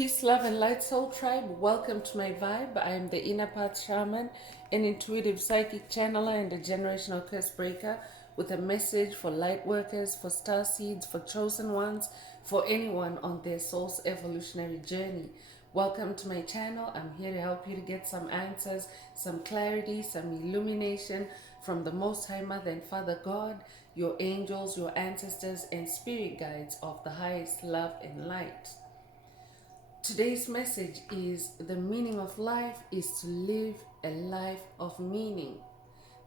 Peace, love, and light soul tribe. Welcome to my vibe. I am the inner path shaman, an intuitive psychic channeler, and a generational curse breaker with a message for light workers, for star seeds, for chosen ones, for anyone on their soul's evolutionary journey. Welcome to my channel. I'm here to help you to get some answers, some clarity, some illumination from the Most High Mother and Father God, your angels, your ancestors, and spirit guides of the highest love and light. Today's message is the meaning of life is to live a life of meaning.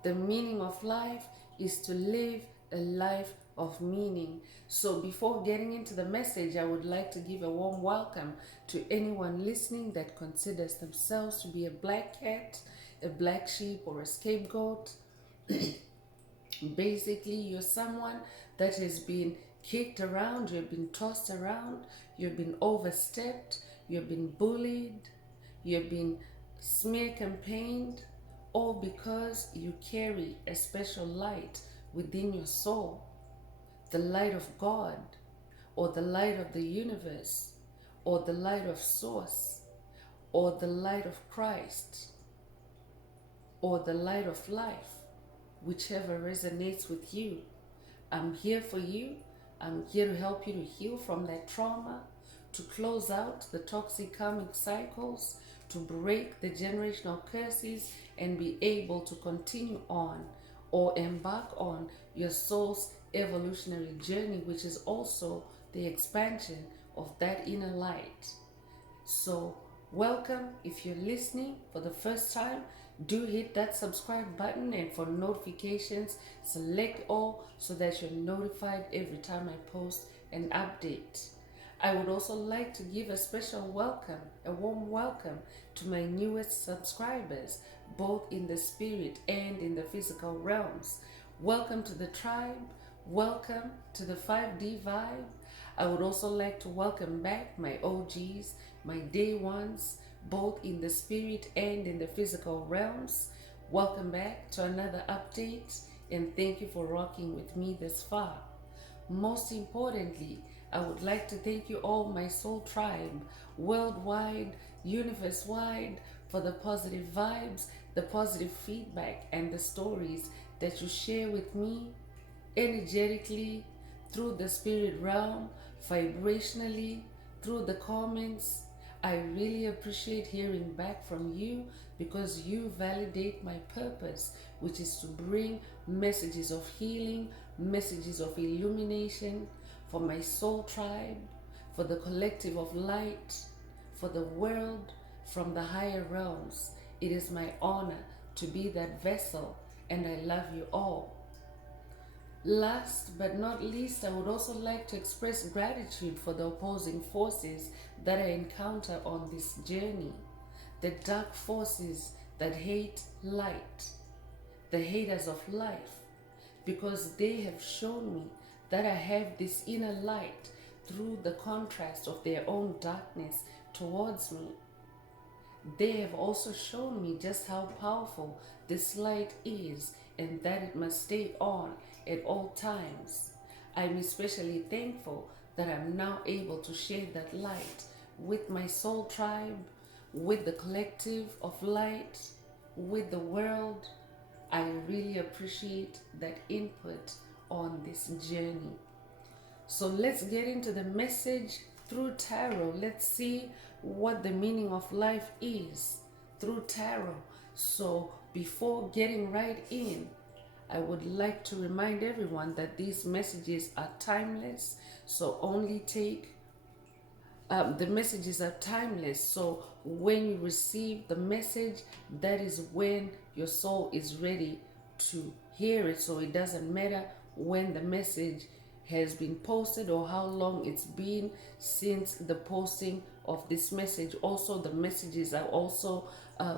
The meaning of life is to live a life of meaning. So before getting into the message, I would like to give a warm welcome to anyone listening that considers themselves to be a black cat, a black sheep, or a scapegoat. Basically, you're someone that has been kicked around, you've been tossed around, you've been overstepped, you've been bullied, you've been smear campaigned, all because you carry a special light within your soul, the light of God, or the light of the universe, or the light of Source, or the light of Christ, or the light of life, whichever resonates with you. I'm here for you. I'm here to help you to heal from that trauma, to close out the toxic karmic cycles, to break the generational curses, and be able to continue on or embark on your soul's evolutionary journey, which is also the expansion of that inner light. So, welcome. If you're listening for the first time, do hit that subscribe button, and for notifications, select all so that you're notified every time I post an update. I would also like to give a special welcome, a warm welcome to my newest subscribers, both in the spirit and in the physical realms. Welcome to the tribe. Welcome to the 5D vibe. I would also like to welcome back my OGs, my day ones, both in the spirit and in the physical realms. Welcome back to another update, and thank you for rocking with me this far. Most importantly, I would like to thank you all, my soul tribe, worldwide, universe-wide, for the positive vibes, the positive feedback, and the stories that you share with me energetically, through the spirit realm, vibrationally, through the comments. I really appreciate hearing back from you because you validate my purpose, which is to bring messages of healing, messages of illumination for my soul tribe, for the collective of light, for the world from the higher realms. It is my honor to be that vessel, and I love you all. Last but not least, I would also like to express gratitude for the opposing forces that I encounter on this journey. The dark forces that hate light, the haters of life, because they have shown me that I have this inner light through the contrast of their own darkness towards me. They have also shown me just how powerful this light is, and that it must stay on at all times. I'm especially thankful that I'm now able to share that light with my soul tribe, with the collective of light, with the world. I really appreciate that input on this journey. So let's get into the message through tarot. Let's see what the meaning of life is through tarot. So before getting right in, I would like to remind everyone that these messages are timeless. So only take the messages are timeless. So when you receive the message, that is when your soul is ready to hear it. So it doesn't matter when the message has been posted or how long it's been since the posting of this message. Also, the messages are also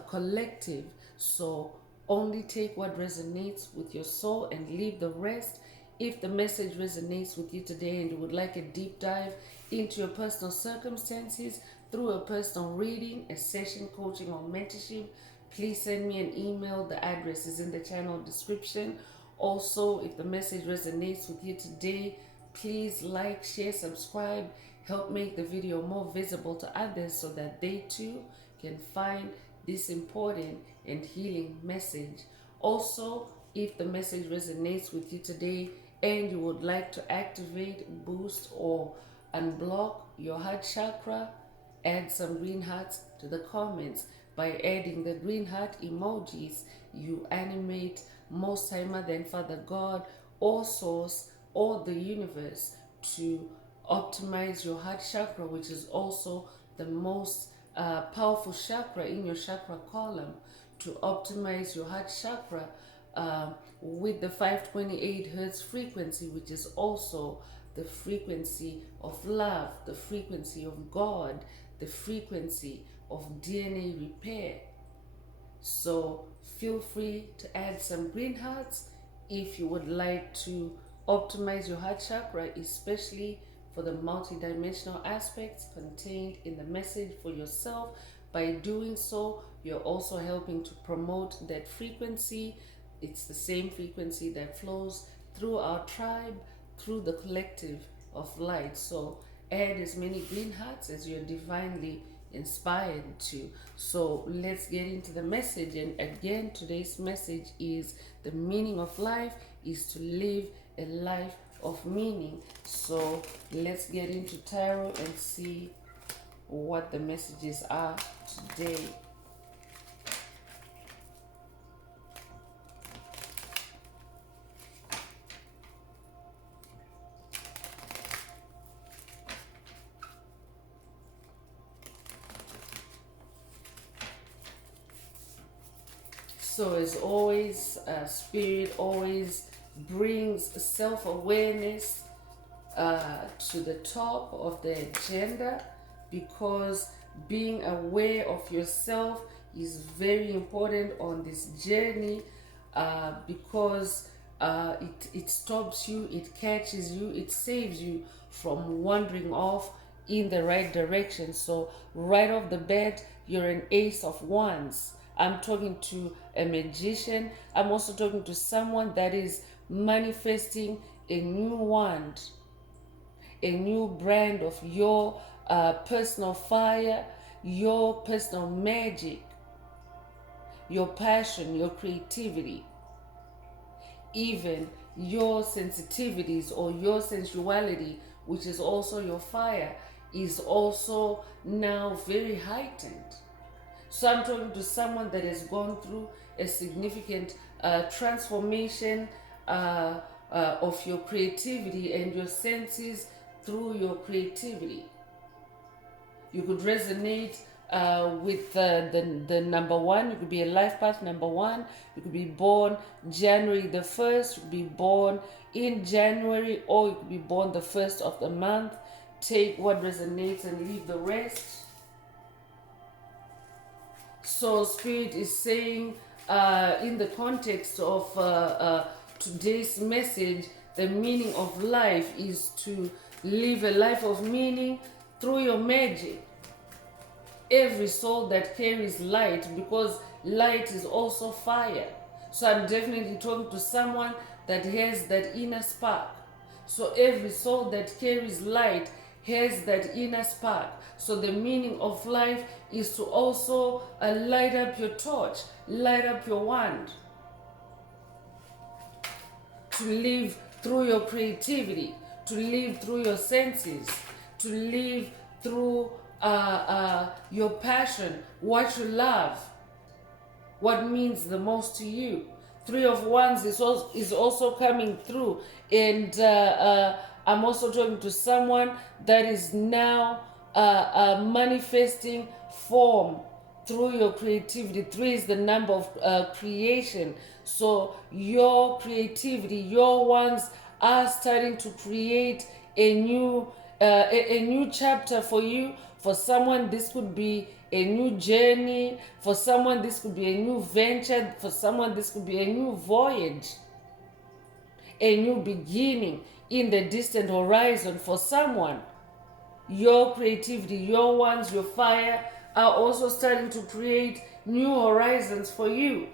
collective. So only take what resonates with your soul and leave the rest. If the message resonates with you today and you would like a deep dive into your personal circumstances through a personal reading, a session, coaching, or mentorship, please send me an email. The address is in the channel description. Also, if the message resonates with you today, please like, share, subscribe, help make the video more visible to others so that they too can find this important and healing message. Also, if the message resonates with you today and you would like to activate, boost, or unblock your heart chakra, add some green hearts to the comments. By adding the green heart emojis, you animate Most High Mother and Father God or Source or the universe to optimize your heart chakra, which is also the most powerful chakra in your chakra column, to optimize your heart chakra with the 528 hertz frequency, which is also the frequency of love, the frequency of God, the frequency of DNA repair. So feel free to add some green hearts if you would like to optimize your heart chakra, especially for the multidimensional aspects contained in the message for yourself. By doing so, you're also helping to promote that frequency. It's the same frequency that flows through our tribe, through the collective of light. So add as many green hearts as you're divinely inspired to. So let's get into the message. And again, today's message is the meaning of life is to live a life of meaning. So let's get into tarot and see what the messages are today. So as always, Spirit always brings self-awareness to the top of the agenda, because being aware of yourself is very important on this journey, because it stops you, it catches you, it saves you from wandering off in the right direction. So right off the bat, you're an ace of wands. I'm talking to a magician. I'm also talking to someone that is manifesting a new wand, a new brand of your personal fire, your personal magic, your passion, your creativity, even your sensitivities or your sensuality, which is also your fire, is also now very heightened. So I'm talking to someone that has gone through a significant transformation of your creativity and your senses through your creativity. You could resonate with the number one. You could be a life path number one. You could be born January the 1st. You could be born in January, or you could be born the 1st of the month. Take what resonates and leave the rest. So Spirit is saying, in the context of today's message, the meaning of life is to live a life of meaning through your magic. Every soul that carries light, because light is also fire. So I'm definitely talking to someone that has that inner spark. So every soul that carries light has that inner spark. So the meaning of life is to also light up your torch, light up your wand, to live through your creativity, to live through your senses, to live through your passion, what you love, what means the most to you. Three of Wands is also coming through, and I'm also talking to someone that is now manifesting form through your creativity. 3 is the number of creation. So your creativity, your ones are starting to create a new chapter for you. For someone, this could be a new journey. For someone, this could be a new venture. For someone, this could be a new voyage, a new beginning in the distant horizon. For someone, your creativity, your ones, your fire are also starting to create new horizons for you.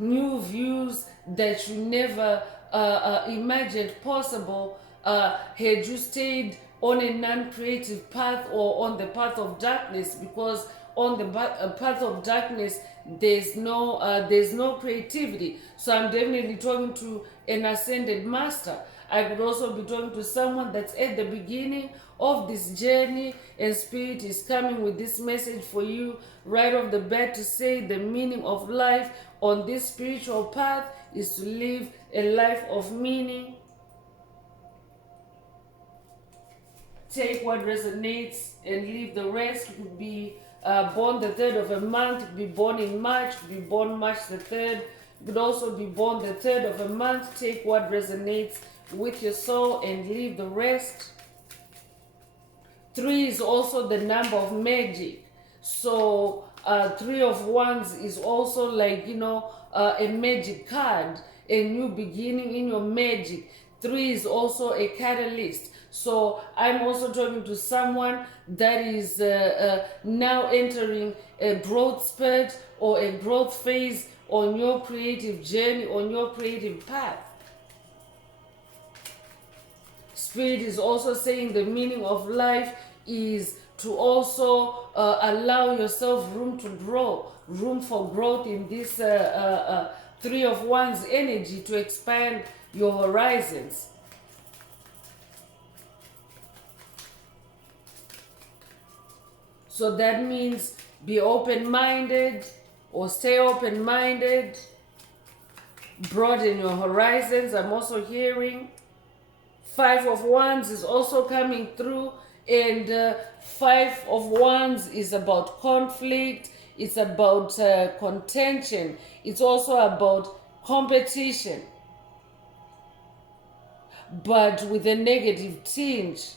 New views that you never imagined possible had you stayed on a non-creative path or on the path of darkness, because on the path of darkness there's no creativity. So I'm definitely talking to an ascended master. I could also be talking to someone that's at the beginning of this journey, and spirit is coming with this message for you right off the bat to say the meaning of life on this spiritual path is to live a life of meaning. Take what resonates and leave the rest. You could be born the 3rd of a month, you could be born in March, you could be born March the 3rd. You could also be born the 3rd of a month. Take what resonates with your soul and leave the rest. 3 is also the number of magic. So 3 of Wands is also like, a magic card, a new beginning in your magic. 3 is also a catalyst. So I'm also talking to someone that is now entering a growth spurt or a growth phase on your creative journey, on your creative path. Spirit is also saying the meaning of life is to also allow yourself room to grow, room for growth in this 3 of Wands energy, to expand your horizons. So that means be open-minded or stay open-minded, broaden your horizons. I'm also hearing 5 of Wands is also coming through, and 5 of Wands is about conflict, it's about contention, it's also about competition, but with a negative tinge.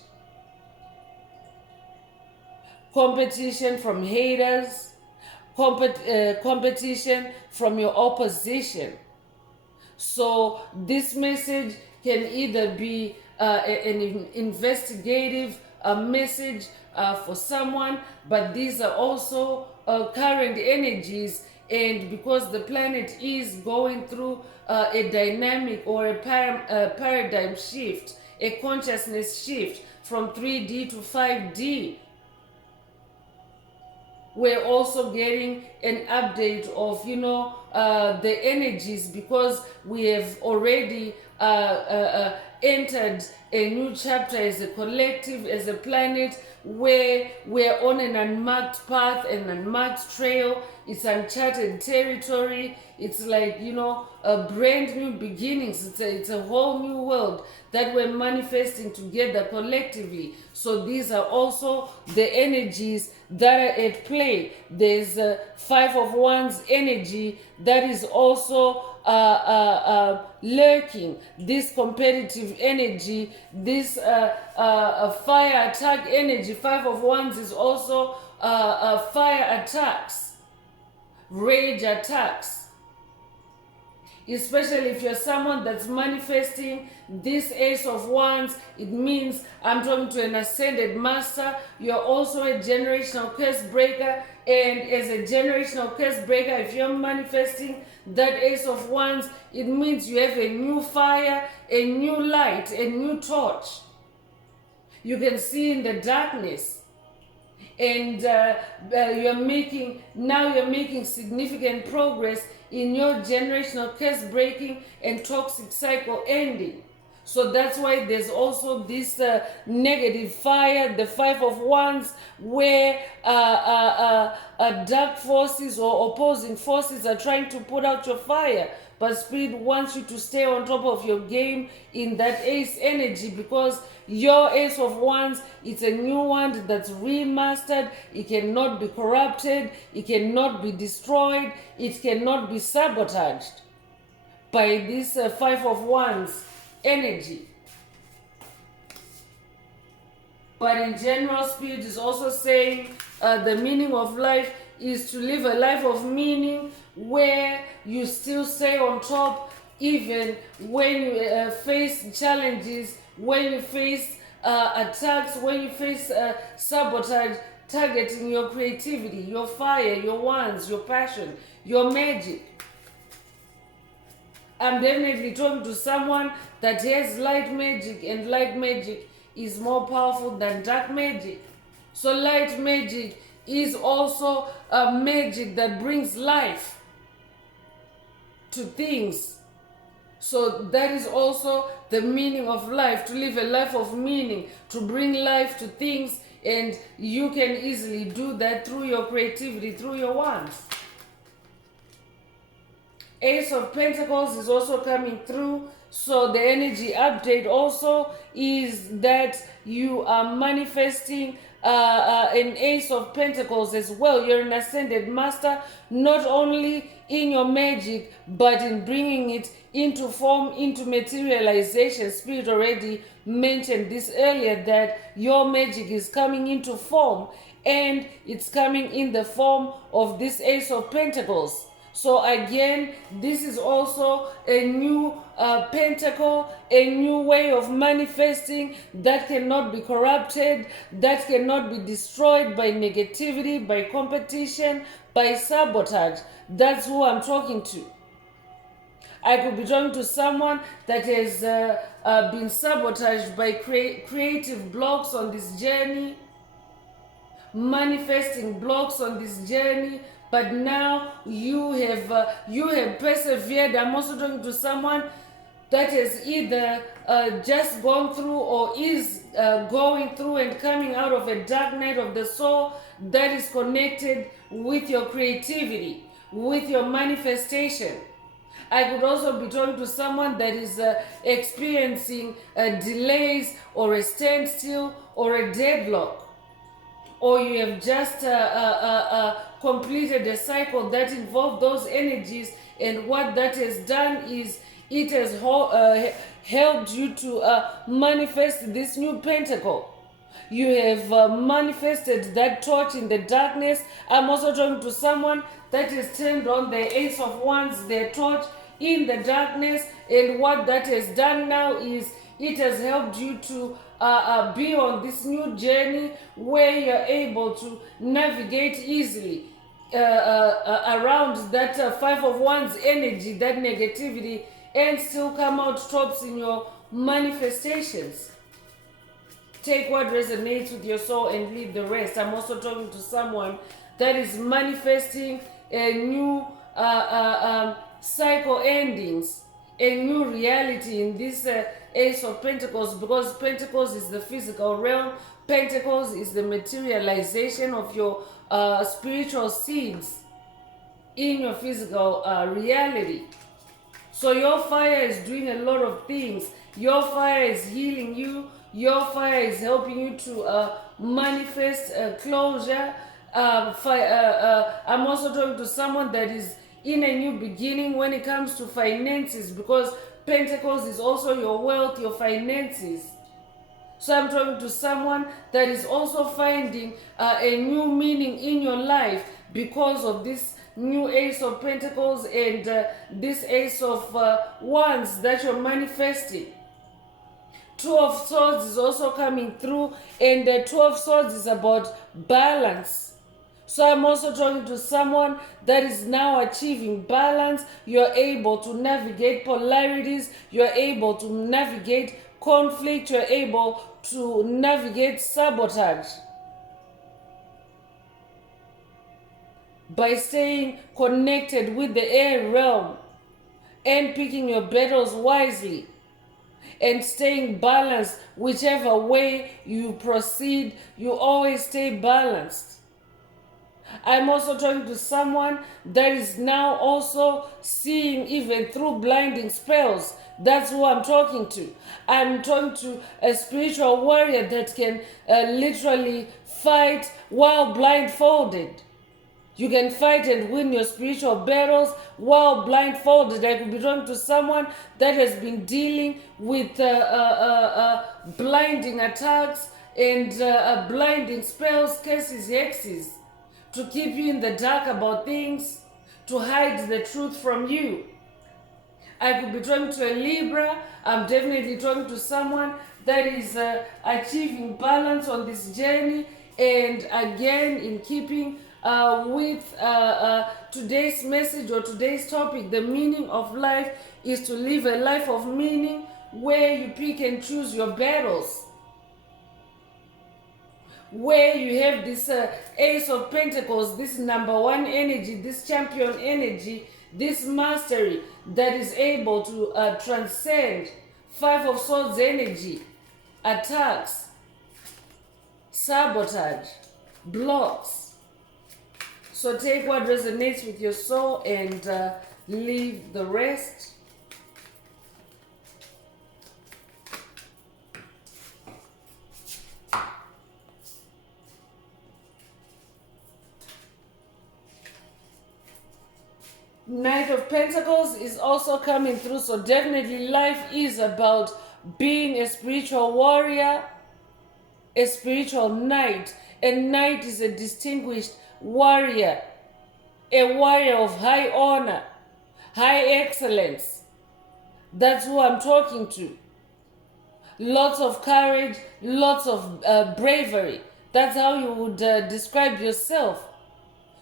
Competition from haters, competition from your opposition. So this message can either be an investigative message for someone, but these are also current energies, and because the planet is going through a dynamic or a paradigm shift, a consciousness shift from 3D to 5D, we're also getting an update of the energies, because we have already entered a new chapter as a collective, as a planet, where we're on an unmarked path, an unmarked trail. It's uncharted territory. It's like, a brand new beginnings. It's a whole new world that we're manifesting together collectively. So these are also the energies that are at play. There's 5 of Wands energy that is also lurking, this competitive energy, this fire attack energy. 5 of Wands is also fire attacks, rage attacks. Especially if you're someone that's manifesting this Ace of Wands, it means I'm talking to an ascended master. You're also a generational curse breaker, and as a generational curse breaker, if you're manifesting that Ace of Wands, it means you have a new fire, a new light, a new torch. You can see in the darkness, and you're making significant progress in your generational curse breaking and toxic cycle ending. So that's why there's also this negative fire, the 5 of Wands, where dark forces or opposing forces are trying to put out your fire. But Spirit wants you to stay on top of your game in that Ace energy, because your Ace of Wands, it's a new wand that's remastered. It cannot be corrupted. It cannot be destroyed. It cannot be sabotaged by this 5 of Wands energy. But in general, Spirit is also saying the meaning of life is to live a life of meaning, where you still stay on top even when you face challenges, when you face attacks, when you face sabotage targeting your creativity, your fire, your wands, your passion, your magic. I'm definitely talking to someone that has light magic, and light magic is more powerful than dark magic. So light magic is also a magic that brings life to things. So that is also the meaning of life, to live a life of meaning, to bring life to things, and you can easily do that through your creativity, through your wands. Ace of Pentacles is also coming through. So the energy update also is that you are manifesting an Ace of Pentacles as well. You're an ascended master, not only in your magic, but in bringing it into form, into materialization. Spirit already mentioned this earlier, that your magic is coming into form, and it's coming in the form of this Ace of Pentacles. So again, this is also a new pentacle, a new way of manifesting that cannot be corrupted, that cannot be destroyed by negativity, by competition, by sabotage. That's who I'm talking to. I could be talking to someone that has been sabotaged by creative blocks on this journey, manifesting blocks on this journey, but now you have persevered. I'm also talking to someone that has either just gone through or is going through and coming out of a dark night of the soul that is connected with your creativity, with your manifestation. I could also be talking to someone that is experiencing delays or a standstill or a deadlock, or you have just completed a cycle that involved those energies, and what that has done is it has helped you to manifest this new pentacle. You have manifested that torch in the darkness. I'm also talking to someone that has turned on the Ace of Wands, their torch in the darkness, and what that has done now is it has helped you to be on this new journey where you're able to navigate easily around that Five of Wands energy, that negativity, and still come out tops in your manifestations. Take what resonates with your soul and leave the rest. I'm also talking to someone that is manifesting a new cycle endings, a new reality in this Ace of Pentacles, because Pentacles is the physical realm. Pentacles is the materialization of your spiritual seeds in your physical reality. So your fire is doing a lot of things. Your fire is healing you. Your fire is helping you to manifest closure. I'm also talking to someone that is in a new beginning when it comes to finances, because Pentacles is also your wealth, your finances. So I'm talking to someone that is also finding a new meaning in your life because of this new Ace of Pentacles and this Ace of Wands that you're manifesting. Two of Swords is also coming through, and the Two of Swords is about balance. So I'm also talking to someone that is now achieving balance. You're able to navigate polarities. You're able to navigate conflict. You're able to navigate sabotage by staying connected with the air realm and picking your battles wisely and staying balanced. Whichever way you proceed, you always stay balanced. I'm also talking to someone that is now also seeing even through blinding spells. That's who I'm talking to. I'm talking to a spiritual warrior that can literally fight while blindfolded. You can fight and win your spiritual battles while blindfolded. I could be talking to someone that has been dealing with blinding attacks and blinding spells, curses, hexes, to keep you in the dark about things, to hide the truth from you. I could be talking to a Libra. I'm definitely talking to someone that is achieving balance on this journey, and again in keeping with today's message or today's topic. The meaning of life is to live a life of meaning where you pick and choose your battles, where you have this Ace of Pentacles, this number one energy, this champion energy, this mastery that is able to transcend Five of Swords energy, attacks, sabotage, blocks. So take what resonates with your soul and leave the rest. Knight of Pentacles is also coming through, so definitely life is about being a spiritual warrior, a spiritual knight. A knight is a distinguished warrior, a warrior of high honor, high excellence. That's who I'm talking to. Lots of courage, lots of bravery. That's how you would describe yourself.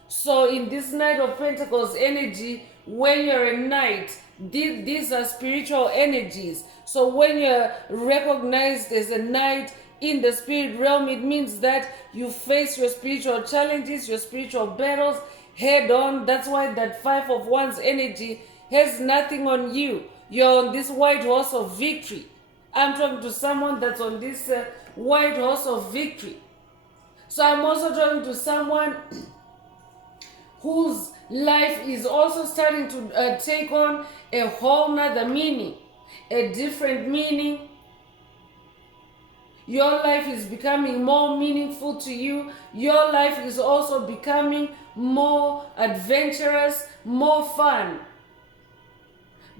So in this Knight of Pentacles energy, when you're a knight, these are spiritual energies. So when you're recognized as a knight in the spirit realm, it means that you face your spiritual challenges, your spiritual battles head on. That's why that Five of Wands energy has nothing on you. You're on this white horse of victory. I'm talking to someone that's on this white horse of victory. So I'm also talking to someone whose life is also starting to take on a whole nother meaning, a different meaning. Your life is becoming more meaningful to you. Your life is also becoming more adventurous, more fun.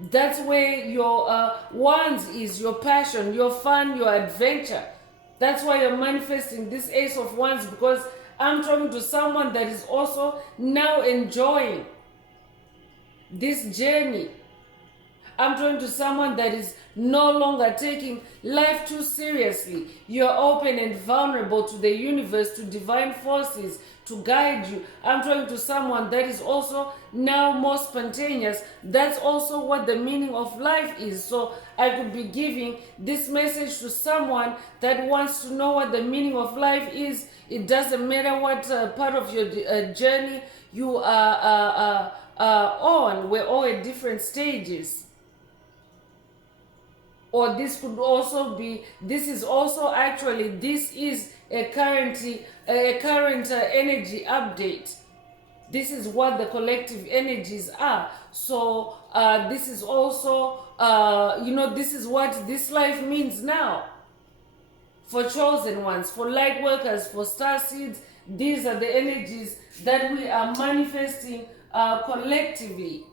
That's where your wands is, your passion, your fun, your adventure. That's why you're manifesting this Ace of Wands, because I'm talking to someone that is also now enjoying this journey. I'm talking to someone that is no longer taking life too seriously. You're open and vulnerable to the universe, to divine forces, to guide you. I'm talking to someone that is also now more spontaneous. That's also what the meaning of life is. So I could be giving this message to someone that wants to know what the meaning of life is. It doesn't matter what part of your journey you are on. We're all at different stages. Or this could also be, this is also actually, this is a current energy update. This is what the collective energies are. So this is also, this is what this life means now. For chosen ones, for light workers, for star seeds, these are the energies that we are manifesting collectively.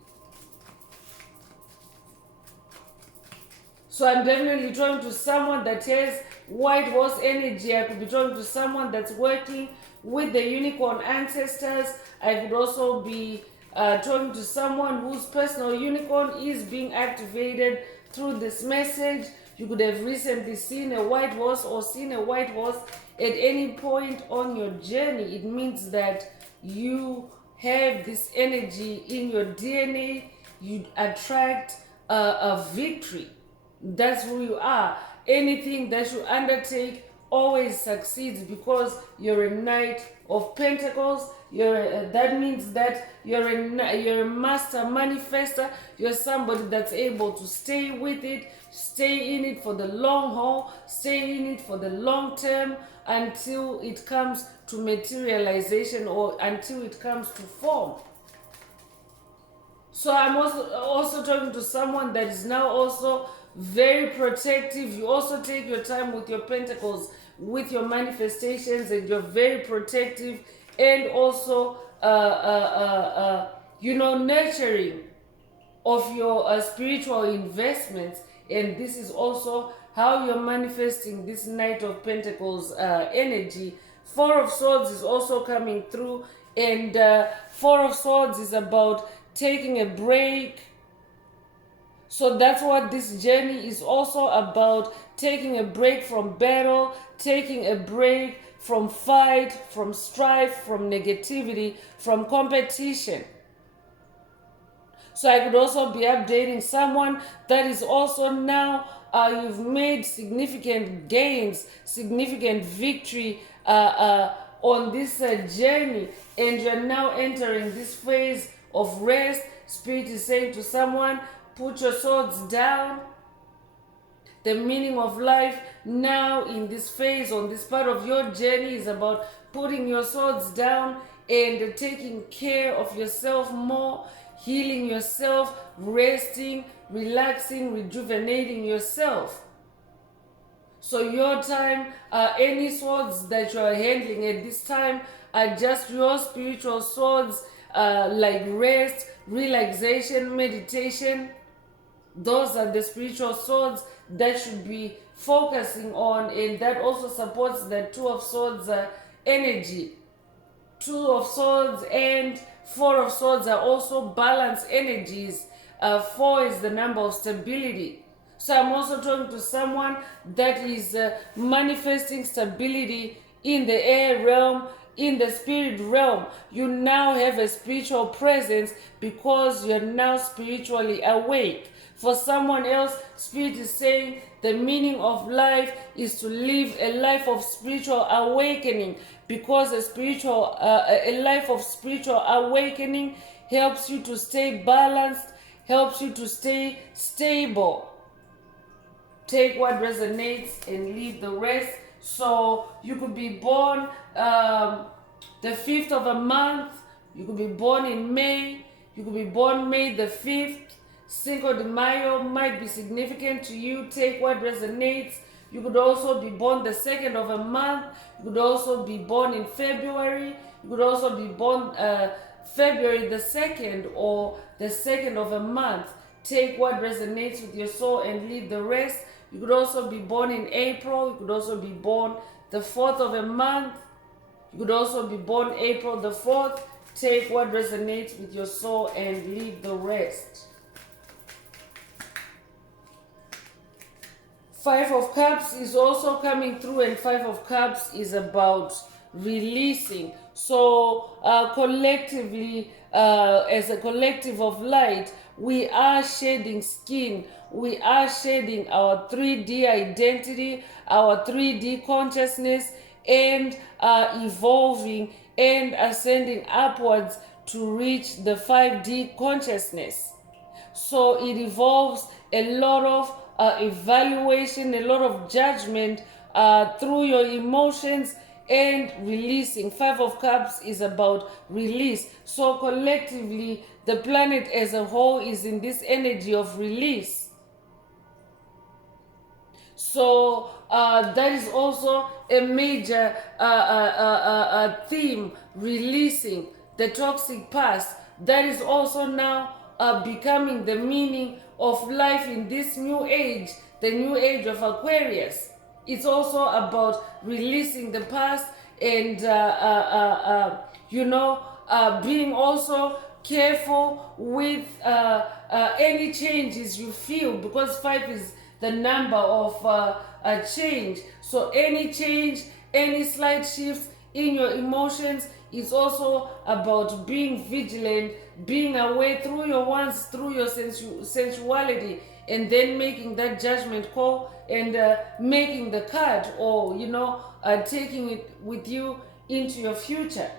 So I'm definitely talking to someone that has white horse energy. I could be talking to someone that's working with the unicorn ancestors. I could also be talking to someone whose personal unicorn is being activated through this message. You could have recently seen a white horse or seen a white horse at any point on your journey. It means that you have this energy in your DNA. You attract a victory. That's who you are. Anything that you undertake always succeeds because you're a Knight of Pentacles. That means that you're a master manifester. You're somebody that's able to stay with it, stay in it for the long haul, stay in it for the long term until it comes to materialization or until it comes to form. So I'm also talking to someone that is now also very protective. You also take your time with your pentacles, with your manifestations, and you're very protective and also nurturing of your spiritual investments. And this is also how you're manifesting this Knight of Pentacles energy. Four of Swords is also coming through, and Four of Swords is about taking a break. So that's what this journey is also about, taking a break from battle, taking a break from fight, from strife, from negativity, from competition. So I could also be updating someone that is also now, you've made significant gains, significant victory on this journey, and you're now entering this phase of rest. Spirit is saying to someone, put your swords down. The meaning of life now in this phase, on this part of your journey, is about putting your swords down and taking care of yourself more, healing yourself, resting, relaxing, rejuvenating yourself. So your time, any swords that you are handling at this time are just your spiritual swords, like rest, relaxation, meditation. Those are the spiritual swords that should be focusing on, and that also supports the Two of Swords energy. Two of Swords and Four of Swords are also balanced energies. Four is the number of stability. So I'm also talking to someone that is manifesting stability in the air realm, in the spirit realm. You now have a spiritual presence because you're now spiritually awake. For someone else, Spirit is saying the meaning of life is to live a life of spiritual awakening, because a life of spiritual awakening helps you to stay balanced, helps you to stay stable. Take what resonates and leave the rest. So you could be born the 5th of a month. You could be born in May. You could be born May the 5th. Cinco de Mayo might be significant to you. Take what resonates. You could also be born the 2nd of a month. You could also be born in February. You could also be born February the 2nd or the 2nd of a month. Take what resonates with your soul and leave the rest. You could also be born in April. You could also be born the 4th of a month. You could also be born April the 4th. Take what resonates with your soul and leave the rest. 5 of Cups is also coming through, and 5 of Cups is about releasing. So collectively, as a collective of light, we are shedding skin. We are shedding our 3D identity, our 3D consciousness, and evolving and ascending upwards to reach the 5D consciousness. So it involves a lot of evaluation, a lot of judgment through your emotions and releasing. 5 of Cups is about release. So collectively, the planet as a whole is in this energy of release. So that is also a major theme, releasing the toxic past. That is also now becoming the meaning of life in this new age, the new age of Aquarius. It's also about releasing the past and, being also careful with any changes you feel, because 5 is the number of a change. So any change, any slight shifts in your emotions is also about being vigilant, being aware through your wants, through your sensuality, and then making that judgment call and making the cut, or taking it with you into your future.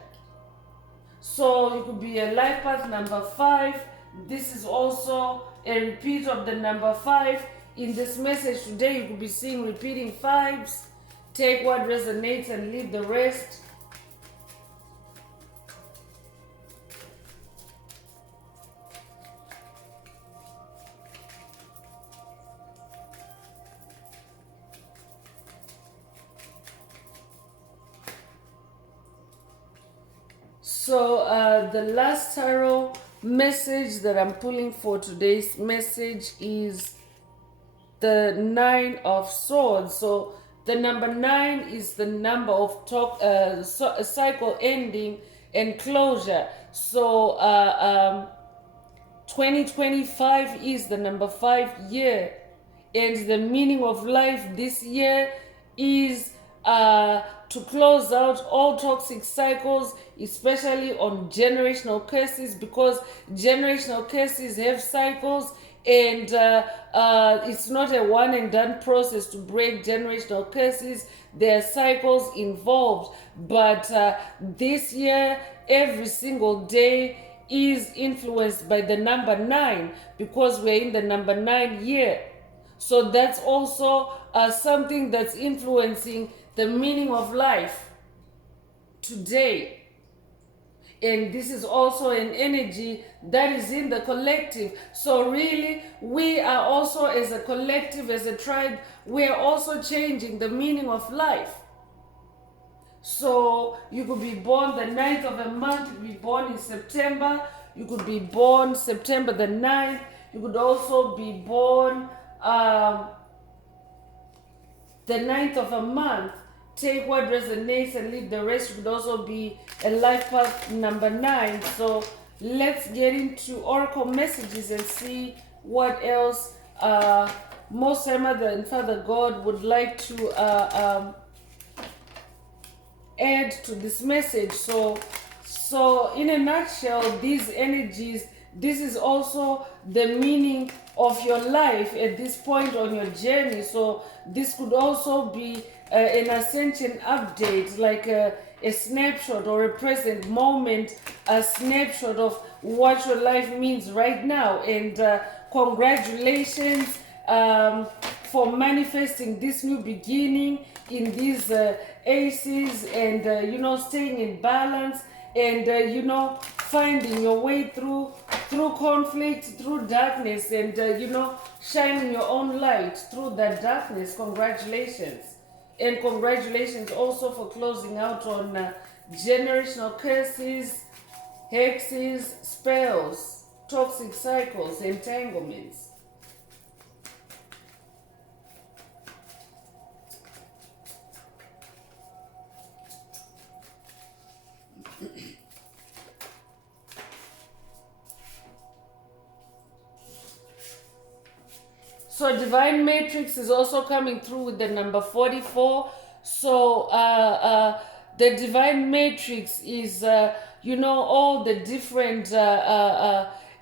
So you could be a life path number 5. This is also a repeat of the number 5. In this message today, you could be seeing repeating 5s. Take what resonates and leave the rest. So the last tarot message that I'm pulling for today's message is the 9 of Swords. So the number 9 is the number of cycle ending and closure. So 2025 is the number 5 year, and the meaning of life this year is to close out all toxic cycles, especially on generational curses, because generational curses have cycles, and it's not a one and done process to break generational curses. There are cycles involved, but this year, every single day is influenced by the number 9, because we're in the number 9 year. So that's also something that's influencing the meaning of life today. And this is also an energy that is in the collective. So really, we are also, as a collective, as a tribe, we are also changing the meaning of life. So you could be born the 9th of a month, you could be born in September, you could be born September the 9th, you could also be born the 9th of a month. Take what resonates and leave the rest. You could also be a life path number 9. So let's get into oracle messages and see what else Most High Mother and Father God would like to add to this message. So in a nutshell, these energies, this is also the meaning of your life at this point on your journey. So this could also be an ascension update, like a snapshot or a present moment, a snapshot of what your life means right now. And congratulations for manifesting this new beginning in these aces, and staying in balance, and finding your way through conflict, through darkness, and shining your own light through that darkness. Congratulations. And congratulations also for closing out on generational curses, hexes, spells, toxic cycles, entanglements. So Divine Matrix is also coming through with the number 44. So the Divine Matrix is, all the different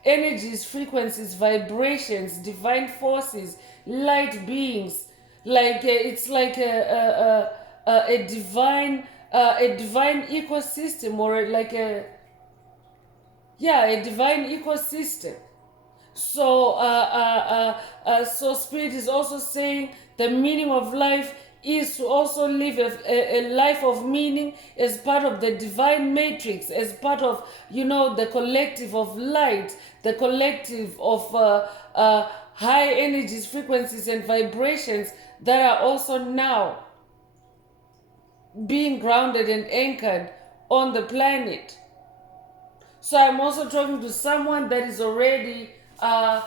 energies, frequencies, vibrations, divine forces, light beings. Like it's like a divine ecosystem, or like a divine ecosystem. So, so Spirit is also saying the meaning of life is to also live a life of meaning as part of the divine matrix, as part of, the collective of light, the collective of high energies, frequencies, and vibrations that are also now being grounded and anchored on the planet. So I'm also talking to someone that is already a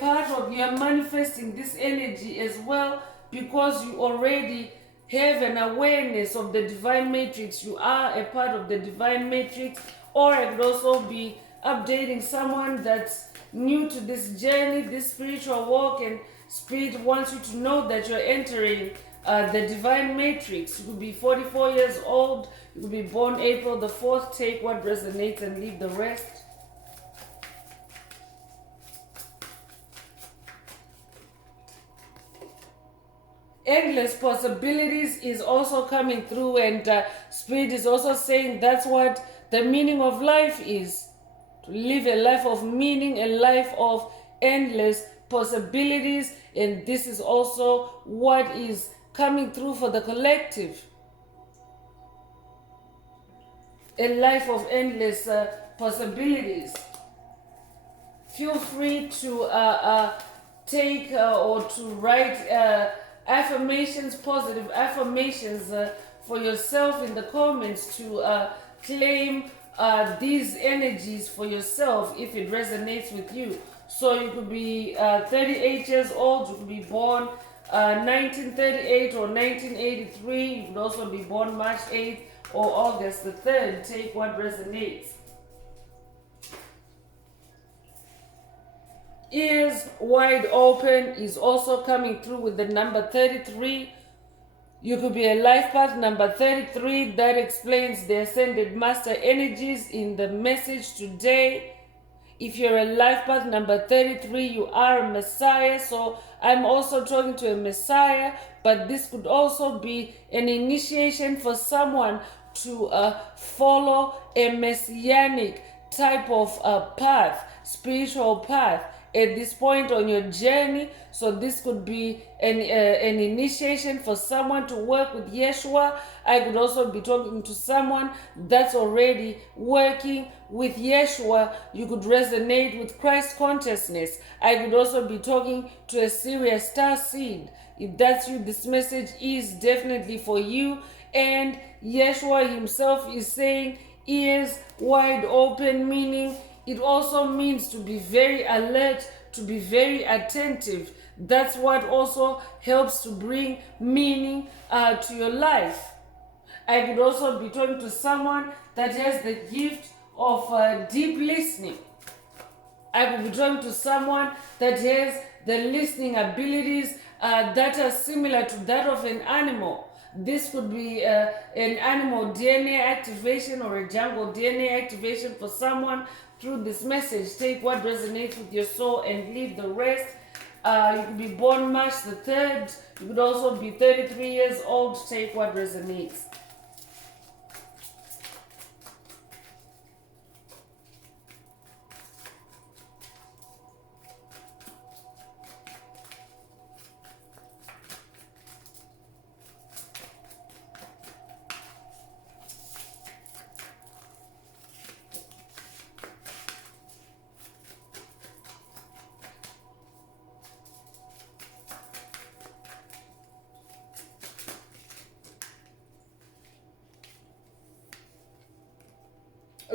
part of, you're manifesting this energy as well, because you already have an awareness of the divine matrix. You are a part of the divine matrix. Or I could also be updating someone that's new to this journey, this spiritual walk, and Spirit wants you to know that you're entering the divine matrix. You could be 44 years old, you could be born April the 4th. Take what resonates and leave the rest. Endless possibilities is also coming through, and Spirit is also saying that's what the meaning of life is. To live a life of meaning, a life of endless possibilities, and this is also what is coming through for the collective. A life of endless possibilities. Feel free to take or to write affirmations, positive affirmations for yourself in the comments, to claim these energies for yourself if it resonates with you. So you could be 38 years old, you could be born 1938 or 1983, you could also be born March 8th or August the 3rd. Take what resonates. Ears wide open is also coming through with the number 33. You could be a life path number 33 that explains the ascended master energies in the message today. If you're a life path number 33, you are a Messiah. So I'm also talking to a Messiah, but this could also be an initiation for someone to follow a messianic type of path, spiritual path at this point on your journey. So this could be an initiation for someone to work with Yeshua. I could also be talking to someone that's already working with Yeshua. You could resonate with Christ consciousness. I could also be talking to a Sirius star seed. If that's you, this message is definitely for you. And Yeshua himself is saying ears wide open, meaning it also means to be very alert, to be very attentive. That's what also helps to bring meaning to your life. I could also be talking to someone that has the gift of deep listening. I could be talking to someone that has the listening abilities that are similar to that of an animal. This could be an animal DNA activation or a jungle DNA activation for someone through this message. Take what resonates with your soul and leave the rest. You could be born March the 3rd. You could also be 33 years old. Take what resonates.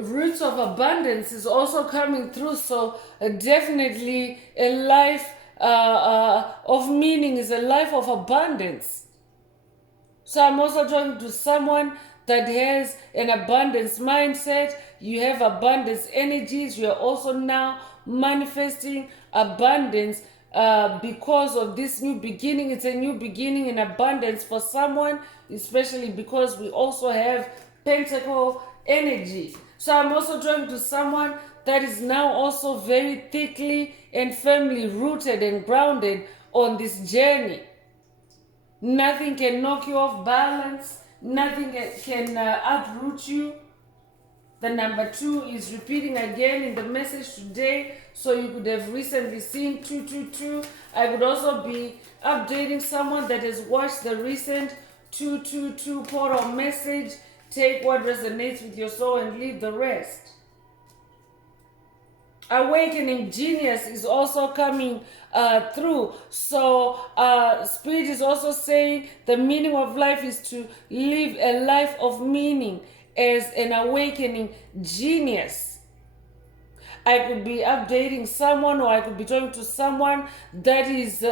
Roots of abundance is also coming through. So definitely a life of meaning is a life of abundance. So I'm also talking to someone that has an abundance mindset. You have abundance energies. You are also now manifesting abundance because of this new beginning. It's a new beginning in abundance for someone, especially because we also have pentacle energy. So I'm also talking to someone that is now also very thickly and firmly rooted and grounded on this journey. Nothing can knock you off balance. Nothing can uproot you. The number 2 is repeating again in the message today. So you could have recently seen 222. I could also be updating someone that has watched the recent 222 portal message. Take what resonates with your soul and leave the rest. Awakening genius is also coming through. So Spirit is also saying the meaning of life is to live a life of meaning as an awakening genius. I could be updating someone, or I could be talking to someone that is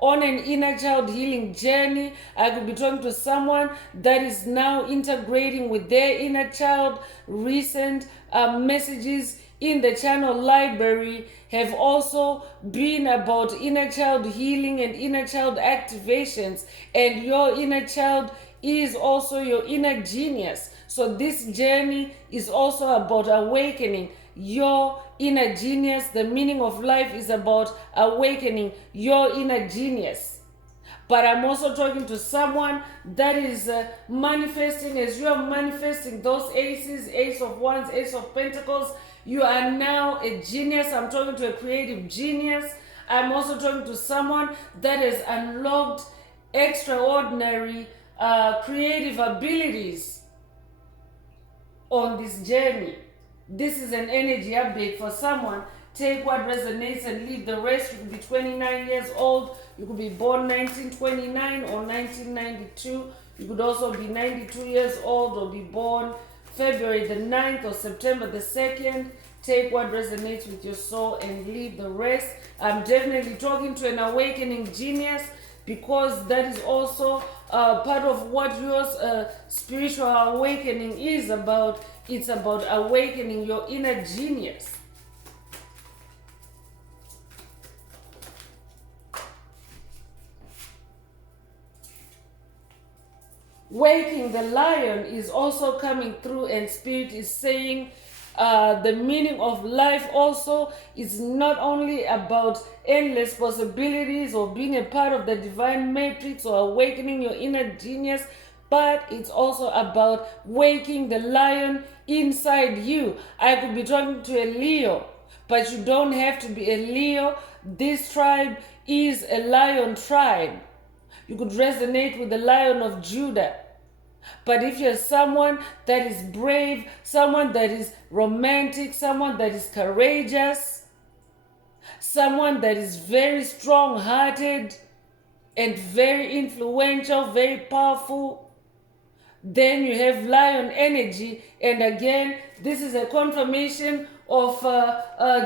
on an inner child healing journey. I could be talking to someone that is now integrating with their inner child. Recent messages in the channel library have also been about inner child healing and inner child activations, and your inner child is also your inner genius. So this journey is also about awakening your inner genius. The meaning of life is about awakening your inner genius. But I'm also talking to someone that is manifesting. As you are manifesting those aces, Ace of Wands, Ace of Pentacles, you are now a genius. I'm talking to a creative genius. I'm also talking to someone that has unlocked extraordinary creative abilities on this journey. This is an energy update for someone. Take what resonates and leave the rest. You could be 29 years old. You could be born 1929 or 1992. You could also be 92 years old or be born February the 9th or September the 2nd. Take what resonates with your soul and leave the rest. I'm definitely talking to an awakening genius, because that is also part of what your spiritual awakening is about. It's about awakening your inner genius. waking the lion is also coming through, and Spirit is saying the meaning of life also is not only about endless possibilities or being a part of the divine matrix or awakening your inner genius, but it's also about waking the lion inside you. I could be talking to a Leo, but you don't have to be a Leo. This tribe is a lion tribe. You could resonate with the Lion of Judah. But if you're someone that is brave, someone that is romantic, someone that is courageous, someone that is very strong-hearted and very influential, very powerful, then you have lion energy. And again, this is a confirmation of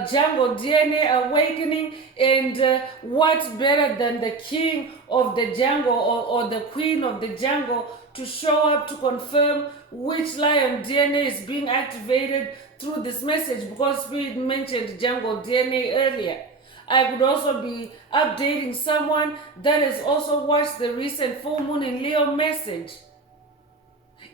jungle DNA awakening. And what's better than the king of the jungle or the queen of the jungle to show up to confirm which lion DNA is being activated through this message? Because Spirit mentioned jungle DNA earlier. I could also be updating someone that has also watched the recent full moon in Leo message.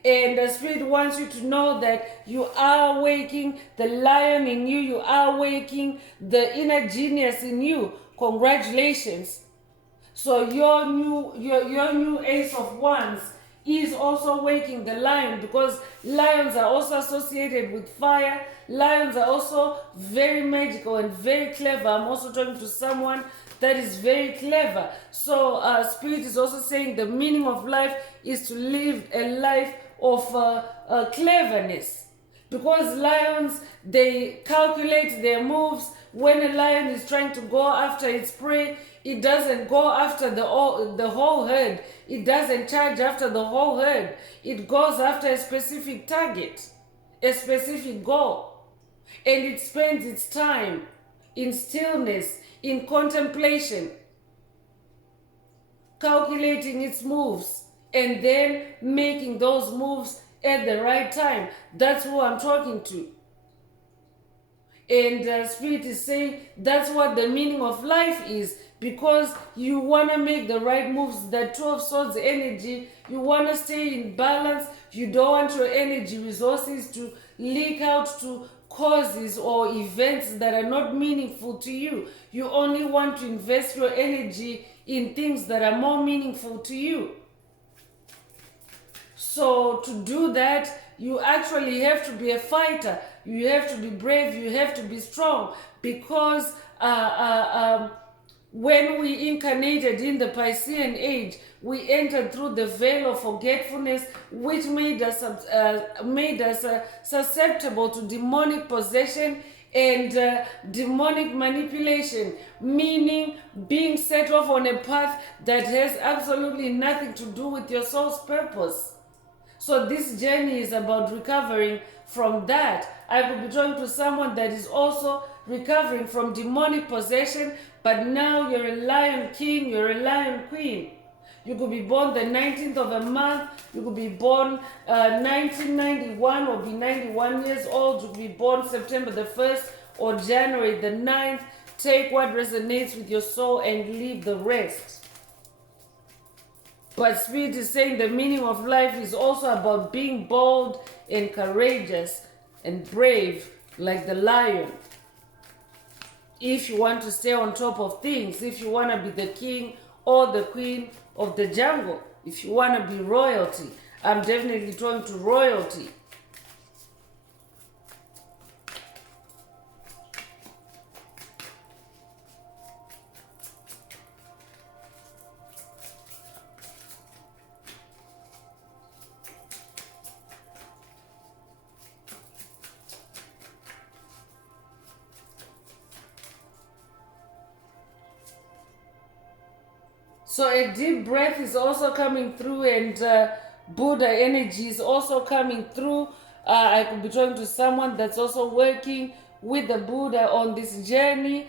And the Spirit wants you to know that you are awaking the lion in you. You are awaking the inner genius in you. Congratulations. So your new Ace of Wands is also waking the lion, because lions are also associated with fire. Lions are also very magical and very clever. I'm also talking to someone that is very clever. So Spirit is also saying the meaning of life is to live a life of cleverness, because lions, they calculate their moves. When a lion is trying to go after its prey, it doesn't go after the whole herd. It doesn't charge after the whole herd. It goes after a specific target, a specific goal, and it spends its time in stillness, in contemplation, calculating its moves, and then making those moves at the right time. That's who I'm talking to. And Spirit is saying that's what the meaning of life is, because you want to make the right moves. That 12 swords energy, you want to stay in balance. You don't want your energy resources to leak out to causes or events that are not meaningful to you. You only want to invest your energy in things that are more meaningful to you. So to do that, you actually have to be a fighter. You have to be brave. You have to be strong, because when we incarnated in the Piscean age, we entered through the veil of forgetfulness, which made us susceptible to demonic possession and demonic manipulation, meaning being set off on a path that has absolutely nothing to do with your soul's purpose. So this journey is about recovering from that. I could be talking to someone that is also recovering from demonic possession, but now you're a lion king, you're a lion queen. You could be born the 19th of a month. You could be born 1991 or be 91 years old. You could be born September the 1st or January the 9th. Take what resonates with your soul and leave the rest. But Spirit is saying the meaning of life is also about being bold and courageous and brave like the lion. If you want to stay on top of things, if you want to be the king or the queen of the jungle, if you want to be royalty, I'm definitely talking to royalty. So a deep breath is also coming through, and Buddha energy is also coming through. I could be talking to someone that's also working with the Buddha on this journey.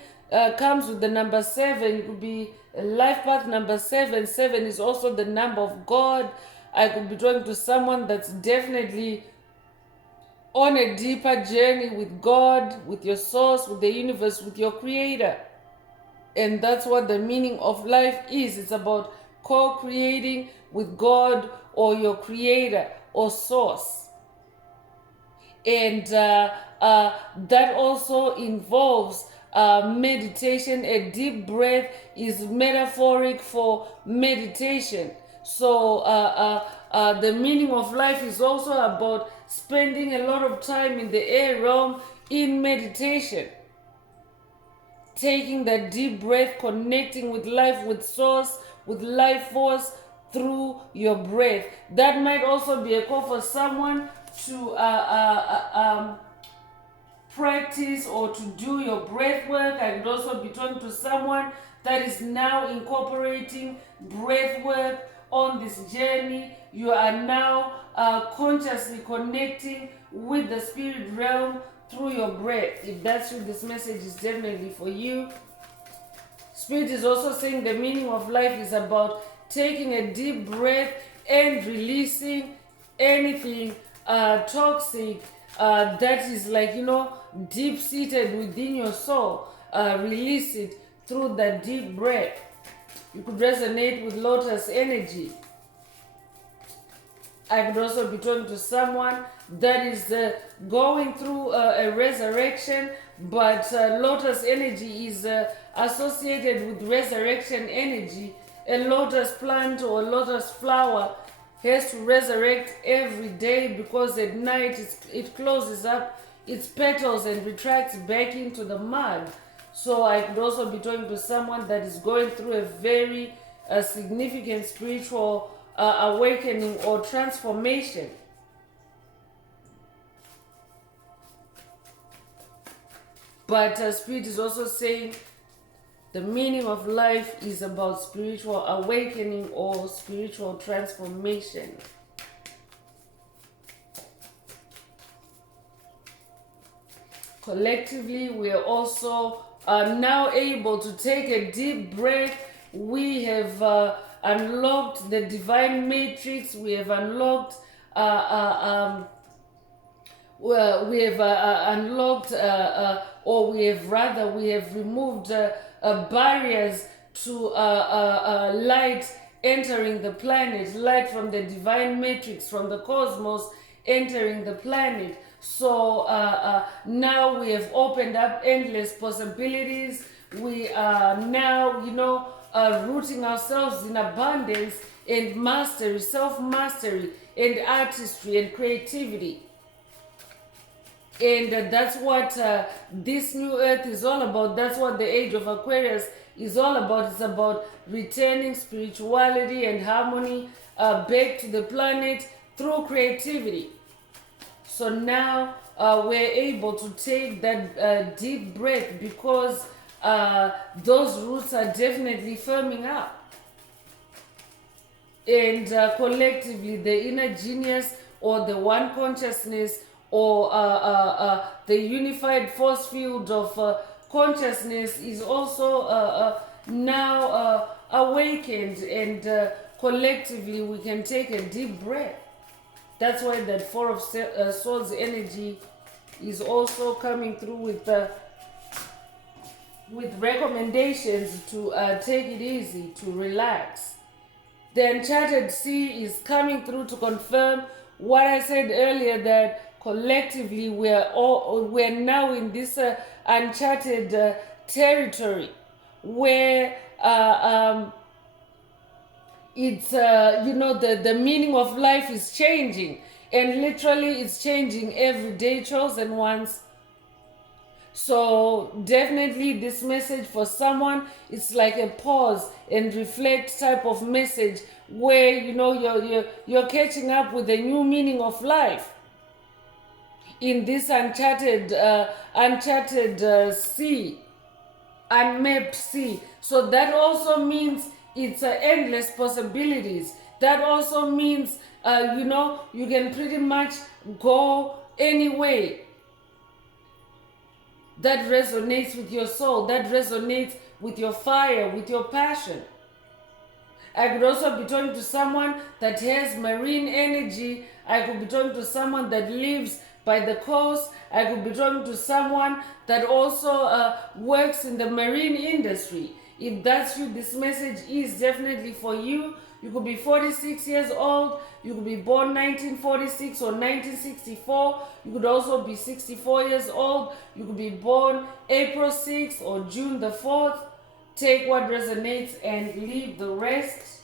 Comes with the number 7. It could be life path number 7. 7 is also the number of God. I could be talking to someone that's definitely on a deeper journey with God, with your source, with the universe, with your creator. And that's what the meaning of life is. It's about co-creating with God or your creator or source. And that also involves meditation. A deep breath is metaphoric for meditation. So the meaning of life is also about spending a lot of time in the air realm in meditation. Taking that deep breath, connecting with life, with source, with life force through your breath. That might also be a call for someone to practice or to do your breath work. I could also be talking to someone that is now incorporating breath work on this journey. You are now consciously connecting with the spirit realm through your breath. If that's you, this message is definitely for you. Spirit is also saying the meaning of life is about taking a deep breath and releasing anything toxic that is deep-seated within your soul. Release it through that deep breath. You could resonate with lotus energy. I could also be talking to someone that is going through a resurrection, but lotus energy is associated with resurrection energy. A lotus plant or a lotus flower has to resurrect every day because at night it closes up its petals and retracts back into the mud. So I could also be talking to someone that is going through a very significant spiritual awakening or transformation. But Spirit is also saying the meaning of life is about spiritual awakening or spiritual transformation. Collectively, we are also now able to take a deep breath. We have unlocked the divine matrix. We have unlocked we have removed barriers to light entering the planet, light from the divine matrix, from the cosmos entering the planet. So now we have opened up endless possibilities. We are now, rooting ourselves in abundance and mastery, self-mastery and artistry and creativity. And that's what this new earth is all about. That's what the age of Aquarius is all about. It's about returning spirituality and harmony back to the planet through creativity. So now we're able to take that deep breath because those roots are definitely firming up. And collectively, the inner genius or the one consciousness or the unified force field of consciousness is also now awakened, and collectively we can take a deep breath. That's why that Four of Swords energy is also coming through with recommendations to take it easy, to relax. The Uncharted Sea is coming through to confirm what I said earlier, that collectively we're now in this uncharted territory where it's the meaning of life is changing, and literally it's changing every day, chosen ones. So definitely this message for someone, it's like a pause and reflect type of message where you're catching up with the new meaning of life in this uncharted sea, unmapped sea. So that also means it's endless possibilities. That also means you can pretty much go any way that resonates with your soul, that resonates with your fire, with your passion. I could also be talking to someone that has marine energy. I could be talking to someone that lives by the coast. I could be talking to someone that also works in the marine industry. If that's you, this message is definitely for you. You could be 46 years old. You could be born 1946 or 1964. You could also be 64 years old. You could be born April 6th or June the 4th. Take what resonates and leave the rest.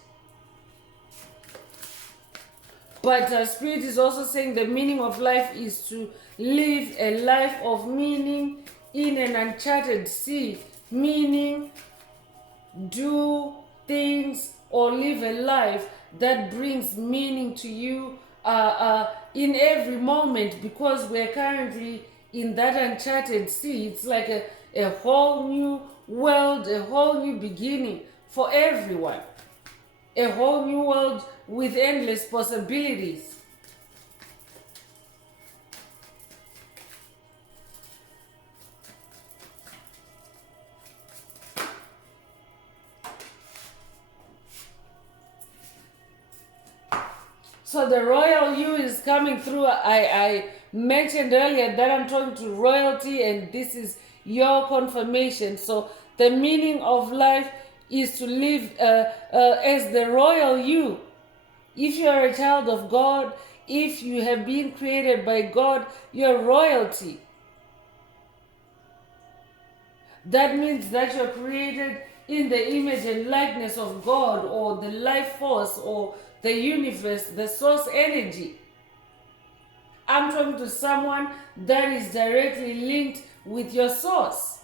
But Spirit is also saying the meaning of life is to live a life of meaning in an uncharted sea. Meaning, do things or live a life that brings meaning to you in every moment, because we're currently in that uncharted sea. It's like a whole new world, a whole new beginning for everyone. A whole new world with endless possibilities. So the royal you is coming through. I mentioned earlier that I'm talking to royalty, and this is your confirmation. So the meaning of life is to live as the royal you. If you are a child of God, if you have been created by God, you're royalty. That means that you're created in the image and likeness of God, or the life force, or the universe, the source energy. I'm talking to someone that is directly linked with your source.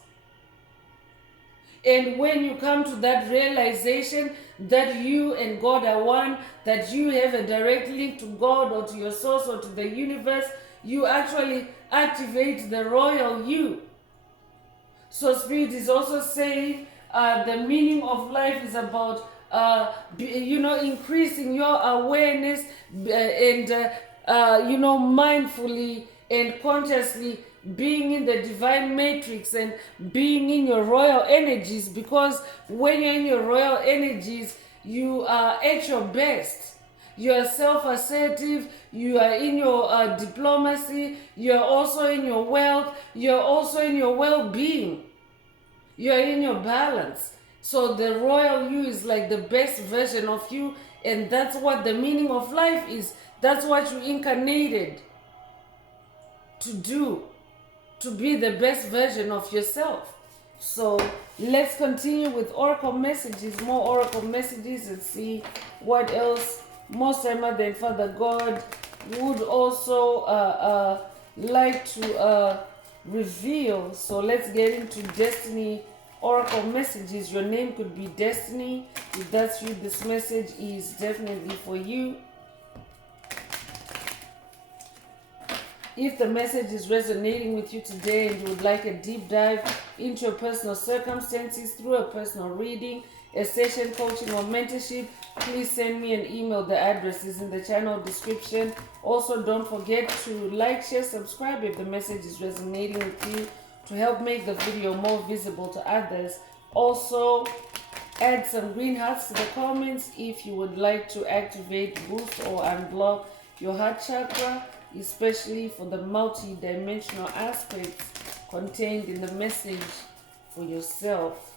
And when you come to that realization that you and God are one, that you have a direct link to God or to your source or to the universe, you actually activate the royal you. So Spirit is also saying the meaning of life is about increasing your awareness and mindfully and consciously being in the divine matrix and being in your royal energies, because when you're in your royal energies, you are at your best. You are self-assertive, you are in your diplomacy, you are also in your wealth, you are also in your well-being, you are in your balance. So the royal you is like the best version of you, and that's what the meaning of life is. That's what you incarnated to do, to be the best version of yourself. So let's continue with oracle messages, more oracle messages, and see what else Most High Mother and Father God would also like to reveal. So let's get into Destiny oracle messages. Your name could be Destiny. If that's you, this message is definitely for you. If the message is resonating with you today and you would like a deep dive into your personal circumstances through a personal reading, a session, coaching, or mentorship, please send me an email. The address is in the channel description. Also, don't forget to like, share, subscribe if the message is resonating with you, to help make the video more visible to others. Also, add some green hearts to the comments if you would like to activate, boost, or unblock your heart chakra, especially for the multi-dimensional aspects contained in the message for yourself.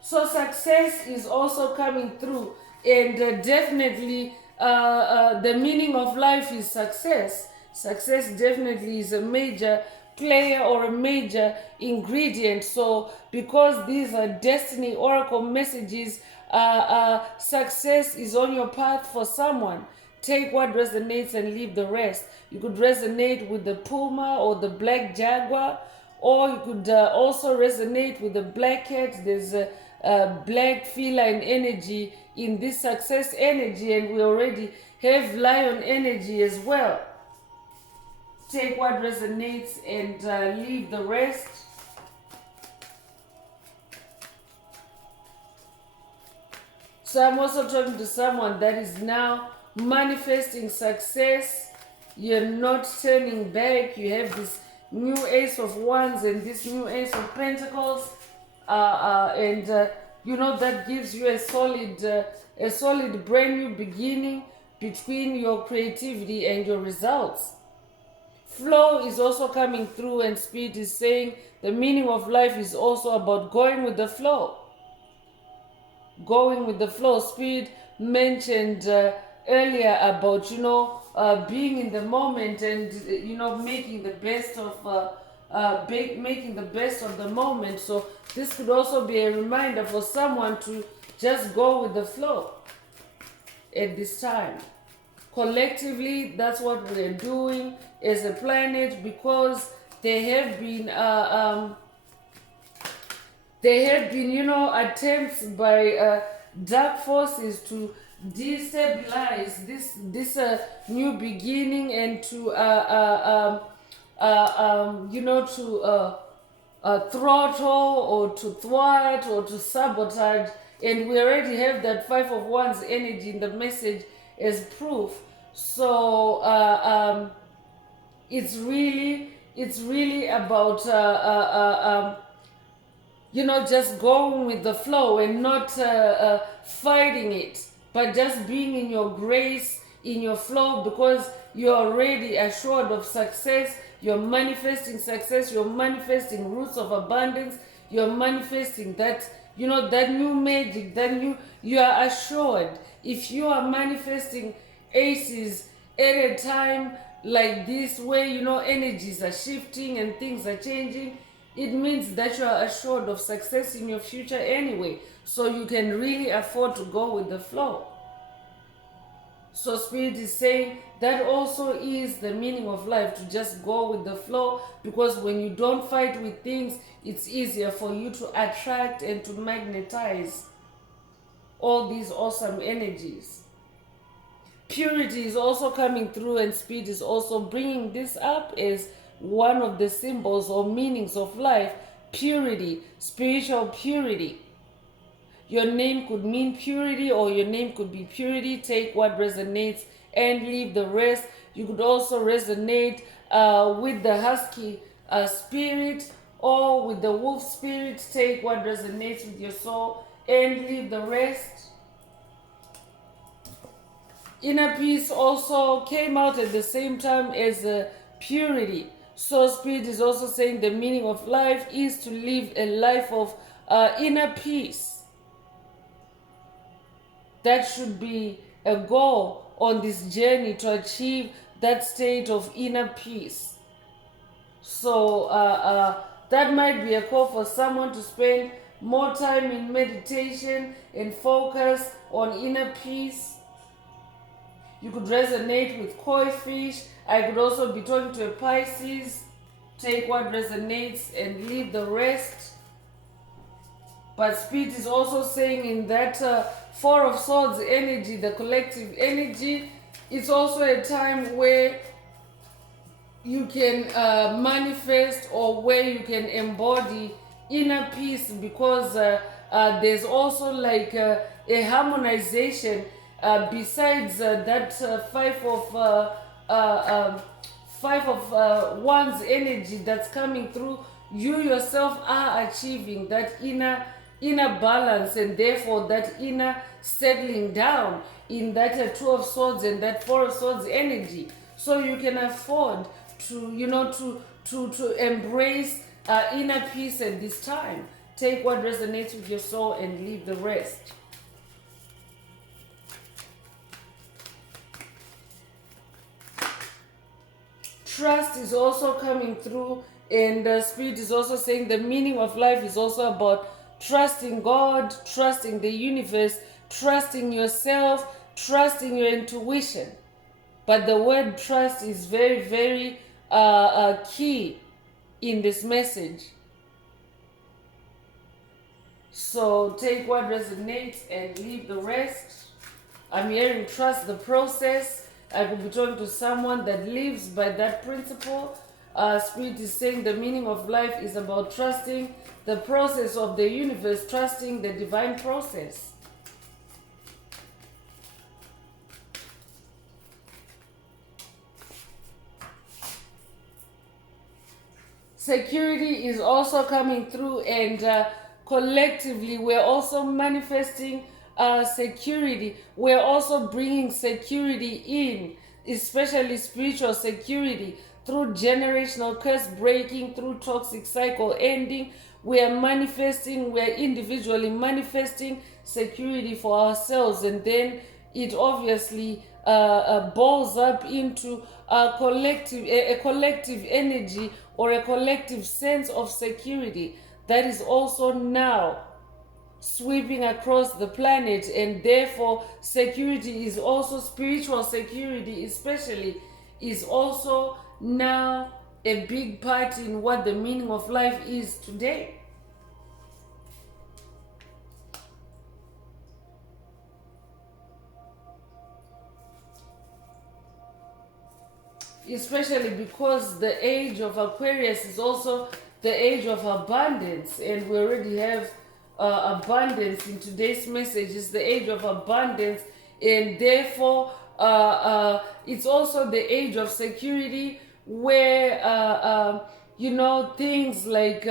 So success is also coming through, and definitely the meaning of life is success. Success definitely is a major player or a major ingredient. So because these are Destiny oracle messages, success is on your path for someone. Take what resonates and leave the rest. You could resonate with the puma or the black jaguar, or you could also resonate with the black cat. There's a black feline energy in this success energy, and we already have lion energy as well. Take what resonates and leave the rest. So I'm also talking to someone that is now manifesting success. You're not turning back. You have this new Ace of Wands and this new Ace of Pentacles. That gives you a solid brand new beginning between your creativity and your results. Flow is also coming through, and Spirit is saying the meaning of life is also about going with the flow. Going with the flow. Spirit mentioned earlier about, being in the moment and, making the best of making the best of the moment. So this could also be a reminder for someone to just go with the flow at this time. Collectively, that's what we're doing as a planet, because there have been attempts by dark forces to destabilize this new beginning, and to throttle or to thwart or to sabotage. And we already have that Five of Wands energy in the message as proof. So it's really about just going with the flow and not fighting it, but just being in your grace, in your flow, because you're already assured of success. You're manifesting success. You're manifesting roots of abundance. You're manifesting that, that new magic, you are assured. If you are manifesting aces at a time like this, where, energies are shifting and things are changing, it means that you are assured of success in your future anyway. So you can really afford to go with the flow. So Spirit is saying that also is the meaning of life, to just go with the flow, because when you don't fight with things, it's easier for you to attract and to magnetize all these awesome energies. Purity is also coming through, and Spirit is also bringing this up as one of the symbols or meanings of life. Purity, spiritual purity. Your name could mean purity, or your name could be purity. Take what resonates and leave the rest. You could also resonate with the husky spirit, or with the wolf spirit. Take what resonates with your soul and leave the rest. Inner peace also came out at the same time as purity. So Spirit is also saying the meaning of life is to live a life of inner peace. That should be a goal on this journey, to achieve that state of inner peace. So that might be a call for someone to spend more time in meditation and focus on inner peace. You could resonate with koi fish. I could also be talking to a Pisces. Take what resonates and leave the rest. But Spirit is also saying in that Four of Swords energy, the collective energy, it's also a time where you can manifest, or where you can embody inner peace, because there's also like a harmonization besides that Five of Wands energy that's coming through. You yourself are achieving that inner balance, and therefore that inner settling down in that Two of Swords and that Four of Swords energy. So you can afford to to embrace inner peace at this time. Take what resonates with your soul and leave the rest. Trust is also coming through, and Spirit is also saying the meaning of life is also about trusting God, trusting the universe, trusting yourself, trusting your intuition. But the word trust is very, very key in this message. So take what resonates and leave the rest. I'm hearing trust the process. I could be talking to someone that lives by that principle. Spirit is saying the meaning of life is about trusting the process of the universe, trusting the divine process. Security is also coming through, and collectively we're also manifesting security. We're also bringing security in, especially spiritual security, through generational curse breaking, through toxic cycle ending. We are manifesting, we are individually manifesting security for ourselves, and then it obviously balls up into a collective energy or a collective sense of security that is also now sweeping across the planet. And therefore security is also, spiritual security especially, is also now a big part in what the meaning of life is today. Especially because the age of Aquarius is also the age of abundance, and we already have abundance in today's message. Is the age of abundance, and therefore it's also the age of security, where things like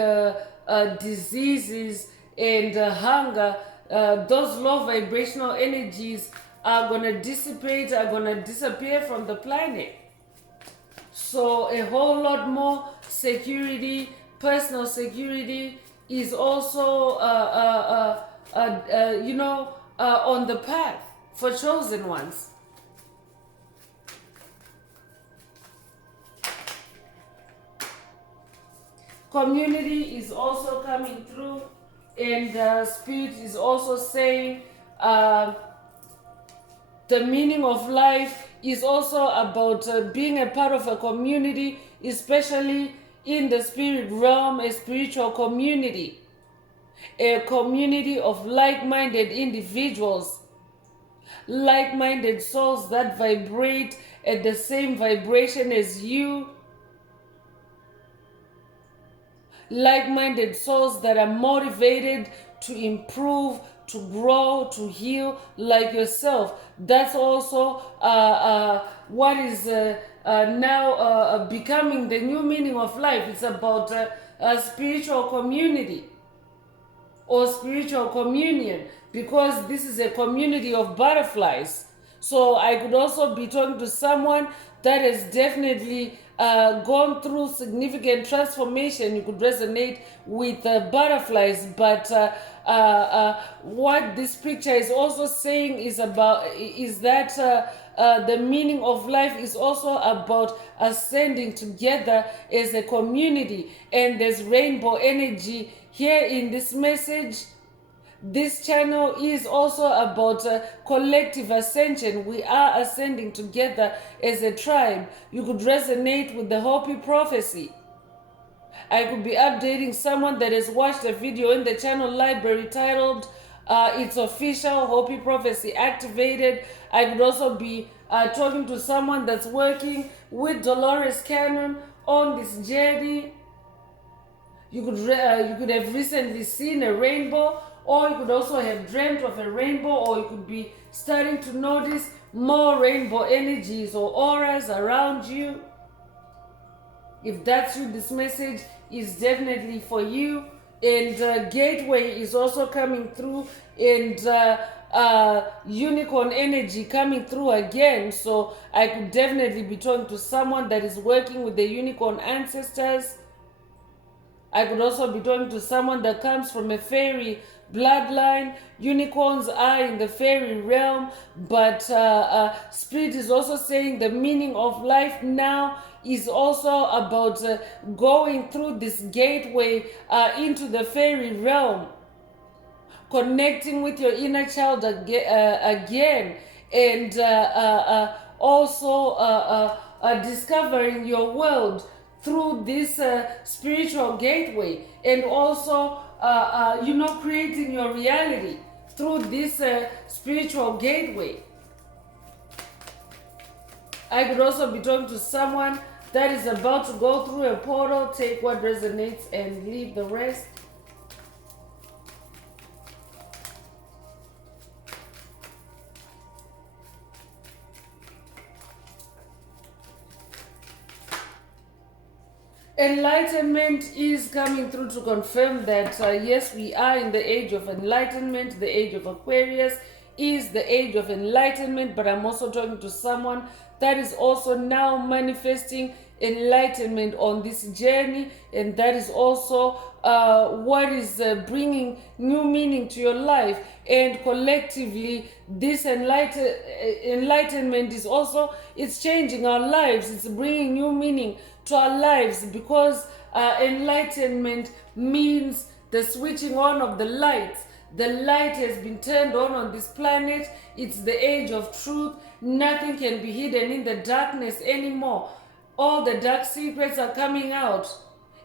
diseases and hunger, those low vibrational energies are gonna dissipate, are gonna disappear from the planet. So a whole lot more security, personal security, is also on the path for chosen ones. Community is also coming through, and spirit is also saying the meaning of life is also about being a part of a community, especially in the spirit realm, a spiritual community, a community of like-minded individuals, like-minded souls that vibrate at the same vibration as you, like-minded souls that are motivated to improve, to grow, to heal like yourself. That's also what is now becoming the new meaning of life. It's about a spiritual community or spiritual communion, because this is a community of butterflies. So I could also be talking to someone that has definitely gone through significant transformation. You could resonate with butterflies, but what this picture is also saying is that the meaning of life is also about ascending together as a community, and there's rainbow energy here in this message. This channel is also about collective ascension. We are ascending together as a tribe. You could resonate with the Hopi prophecy. I could be updating someone that has watched a video in the channel library titled It's Official, Hopi Prophecy Activated. I could also be talking to someone that's working with Dolores Cannon on this journey. You could have recently seen a rainbow, or you could also have dreamt of a rainbow, or you could be starting to notice more rainbow energies or auras around you. If that's you, this message is definitely for you. And gateway is also coming through, and unicorn energy coming through again. So I could definitely be talking to someone that is working with the unicorn ancestors. I could also be talking to someone that comes from a fairy bloodline. Unicorns are in the fairy realm, but spirit is also saying the meaning of life now is also about going through this gateway into the fairy realm, connecting with your inner child again, and also discovering your world through this spiritual gateway, and also creating your reality through this spiritual gateway. I could also be talking to someone that is about to go through a portal. Take what resonates and leave the rest. Enlightenment is coming through to confirm that yes, we are in the age of enlightenment. The age of Aquarius is the age of enlightenment, but I'm also talking to someone that is also now manifesting enlightenment on this journey, and that is also what is bringing new meaning to your life. And collectively, this enlightenment is also, it's changing our lives. It's bringing new meaning to our lives, because enlightenment means the switching on of the lights. The light has been turned on this planet. It's the age of truth. Nothing can be hidden in the darkness anymore. All the dark secrets are coming out.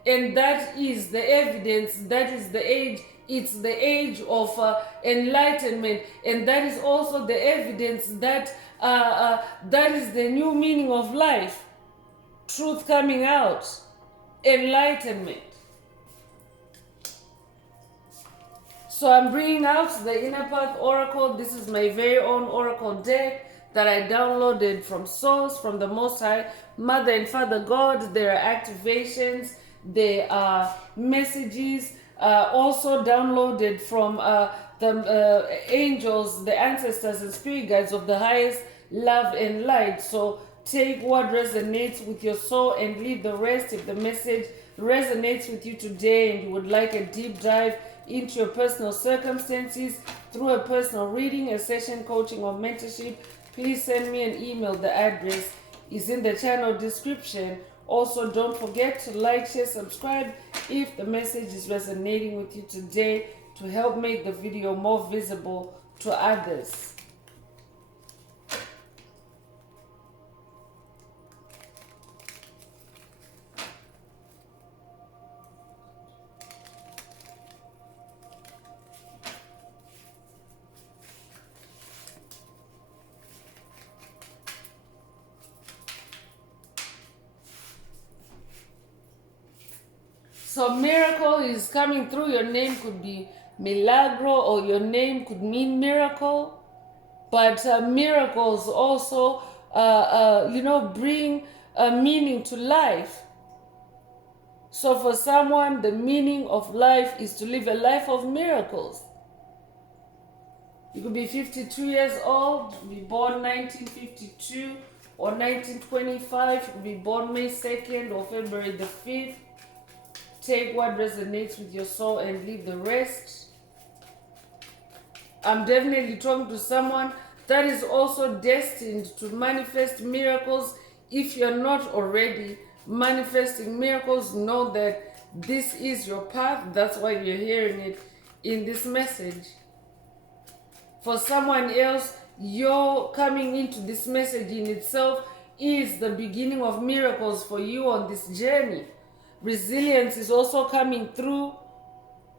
And that is the evidence. That is the age. It's the age of enlightenment. And that is also the evidence that that is the new meaning of life. Truth coming out. Enlightenment. So I'm bringing out the Inner Path Oracle. This is my very own Oracle deck that I downloaded from Source, from the Most High, Mother and Father God. There are activations, there are messages, also downloaded from the angels, the ancestors and spirit guides of the highest love and light. So take what resonates with your soul and leave the rest. If the message resonates with you today and you would like a deep dive into your personal circumstances through a personal reading, a session, coaching, or mentorship, please send me an email. The address is in the channel description. Also, don't forget to like, share, subscribe if the message is resonating with you today, to help make the video more visible to others. So miracle is coming through. Your name could be Milagro, or your name could mean miracle. But miracles also, bring a meaning to life. So for someone, the meaning of life is to live a life of miracles. You could be 52 years old, be born 1952 or 1925. You could be born May 2nd or February the 5th. Take what resonates with your soul and leave the rest. I'm definitely talking to someone that is also destined to manifest miracles. If you're not already manifesting miracles, know that this is your path. That's why you're hearing it in this message. For someone else, you're coming into this message in itself is the beginning of miracles for you on this journey. Resilience is also coming through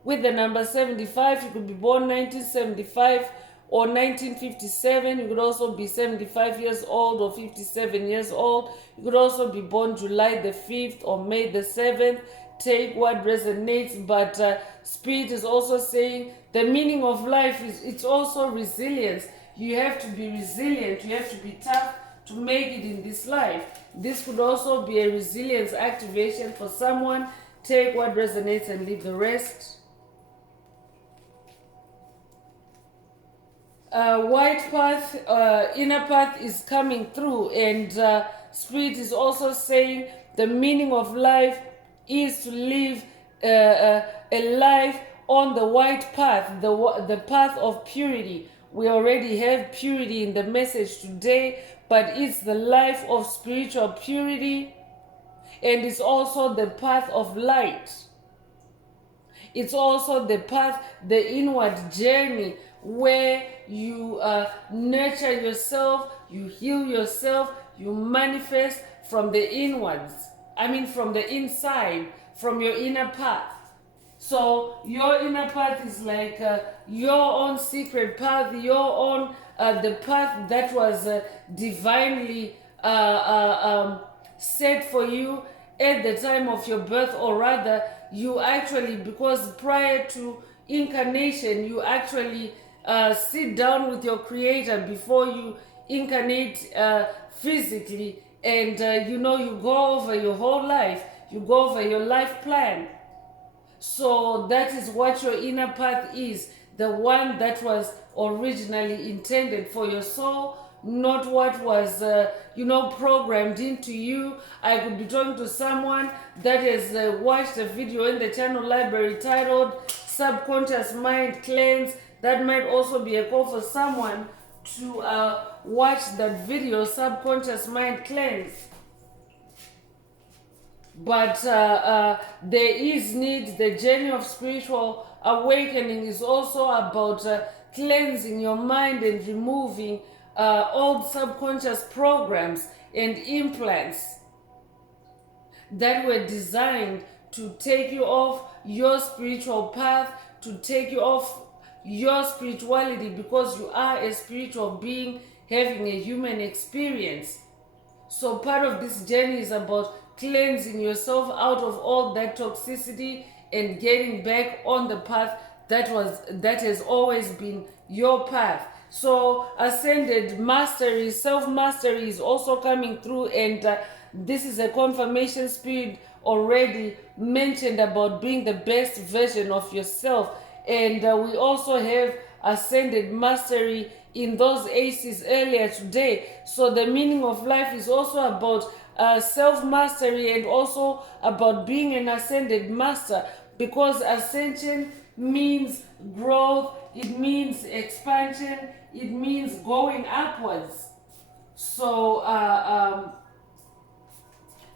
with the number 75. You could be born 1975 or 1957. You could also be 75 years old or 57 years old. You could also be born July the 5th or May the 7th. Take what resonates, but Spirit is also saying the meaning of life is, it's also resilience. You have to be resilient. You have to be tough to make it in this life. This could also be a resilience activation for someone. Take what resonates and leave the rest. White path, inner path is coming through, and Spirit is also saying the meaning of life is to live a life on the white path, the path of purity. We already have purity in the message today, but it's the life of spiritual purity, and it's also the path of light. It's also the path, the inward journey, where you nurture yourself, you heal yourself, you manifest from the inwards. From the inside, from your inner path. So your inner path is like your own secret path, your own the path that was divinely set for you at the time of your birth, or rather, you actually, because prior to incarnation, you actually sit down with your Creator before you incarnate physically, and you go over your whole life, you go over your life plan. So that is what your inner path is, the one that was originally intended for your soul not what was, programmed into you. I could be talking to someone that has watched a video in the channel library titled Subconscious Mind Cleanse. That might also be a call for someone to watch that video, Subconscious Mind Cleanse. But there is need. The journey of spiritual awakening is also about cleansing your mind and removing old subconscious programs and implants that were designed to take you off your spiritual path, to take you off your spirituality, because you are a spiritual being having a human experience. So part of this journey is about cleansing yourself out of all that toxicity and getting back on the path that has always been your path. So ascended mastery, self-mastery is also coming through, and this is a confirmation spirit already mentioned about being the best version of yourself. And we also have ascended mastery in those aces earlier today. So the meaning of life is also about self-mastery and also about being an ascended master, because ascension means growth, it means expansion, it means going upwards. So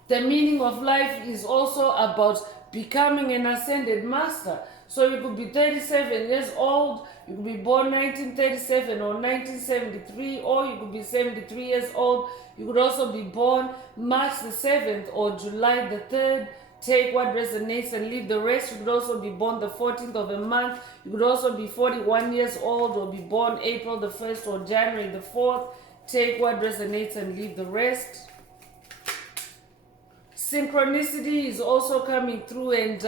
the meaning of life is also about becoming an ascended master. So you could be 37 years old, you could be born 1937 or 1973, or you could be 73 years old. You could also be born March the 7th or July the 3rd. Take what resonates and leave the rest. You could also be born the 14th of a month. You could also be 41 years old or be born April the 1st or January the 4th. Take what resonates and leave the rest. Synchronicity is also coming through, and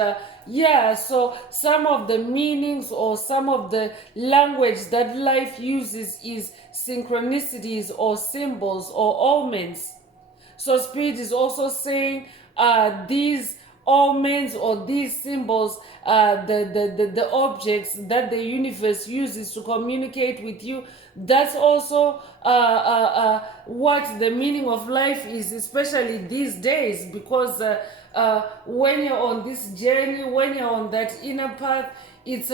so some of the meanings or some of the language that life uses is synchronicities or symbols or omens. So spirit is also saying these omens or these symbols, the objects that the universe uses to communicate with you, that's also what the meaning of life is, especially these days, because when you're on this journey, when you're on that inner path, it's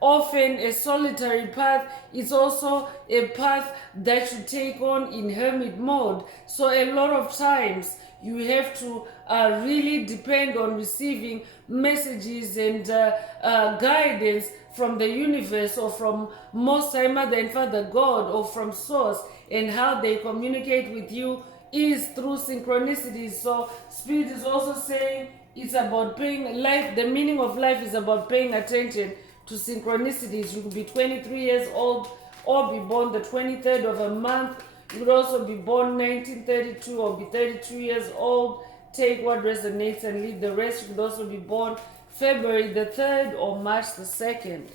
often a solitary path. It's also a path that you take on in hermit mode. So a lot of times you have to really depend on receiving messages and guidance from the universe, or from Most High Mother and Father God, or from Source, and how they communicate with you is through synchronicities. So Spirit is also saying it's about paying life. The meaning of life is about paying attention to synchronicities. You could be 23 years old or be born the 23rd of a month. You could also be born 1932 or be 32 years old. Take what resonates and leave the rest. You could also be born February the 3rd or March the 2nd.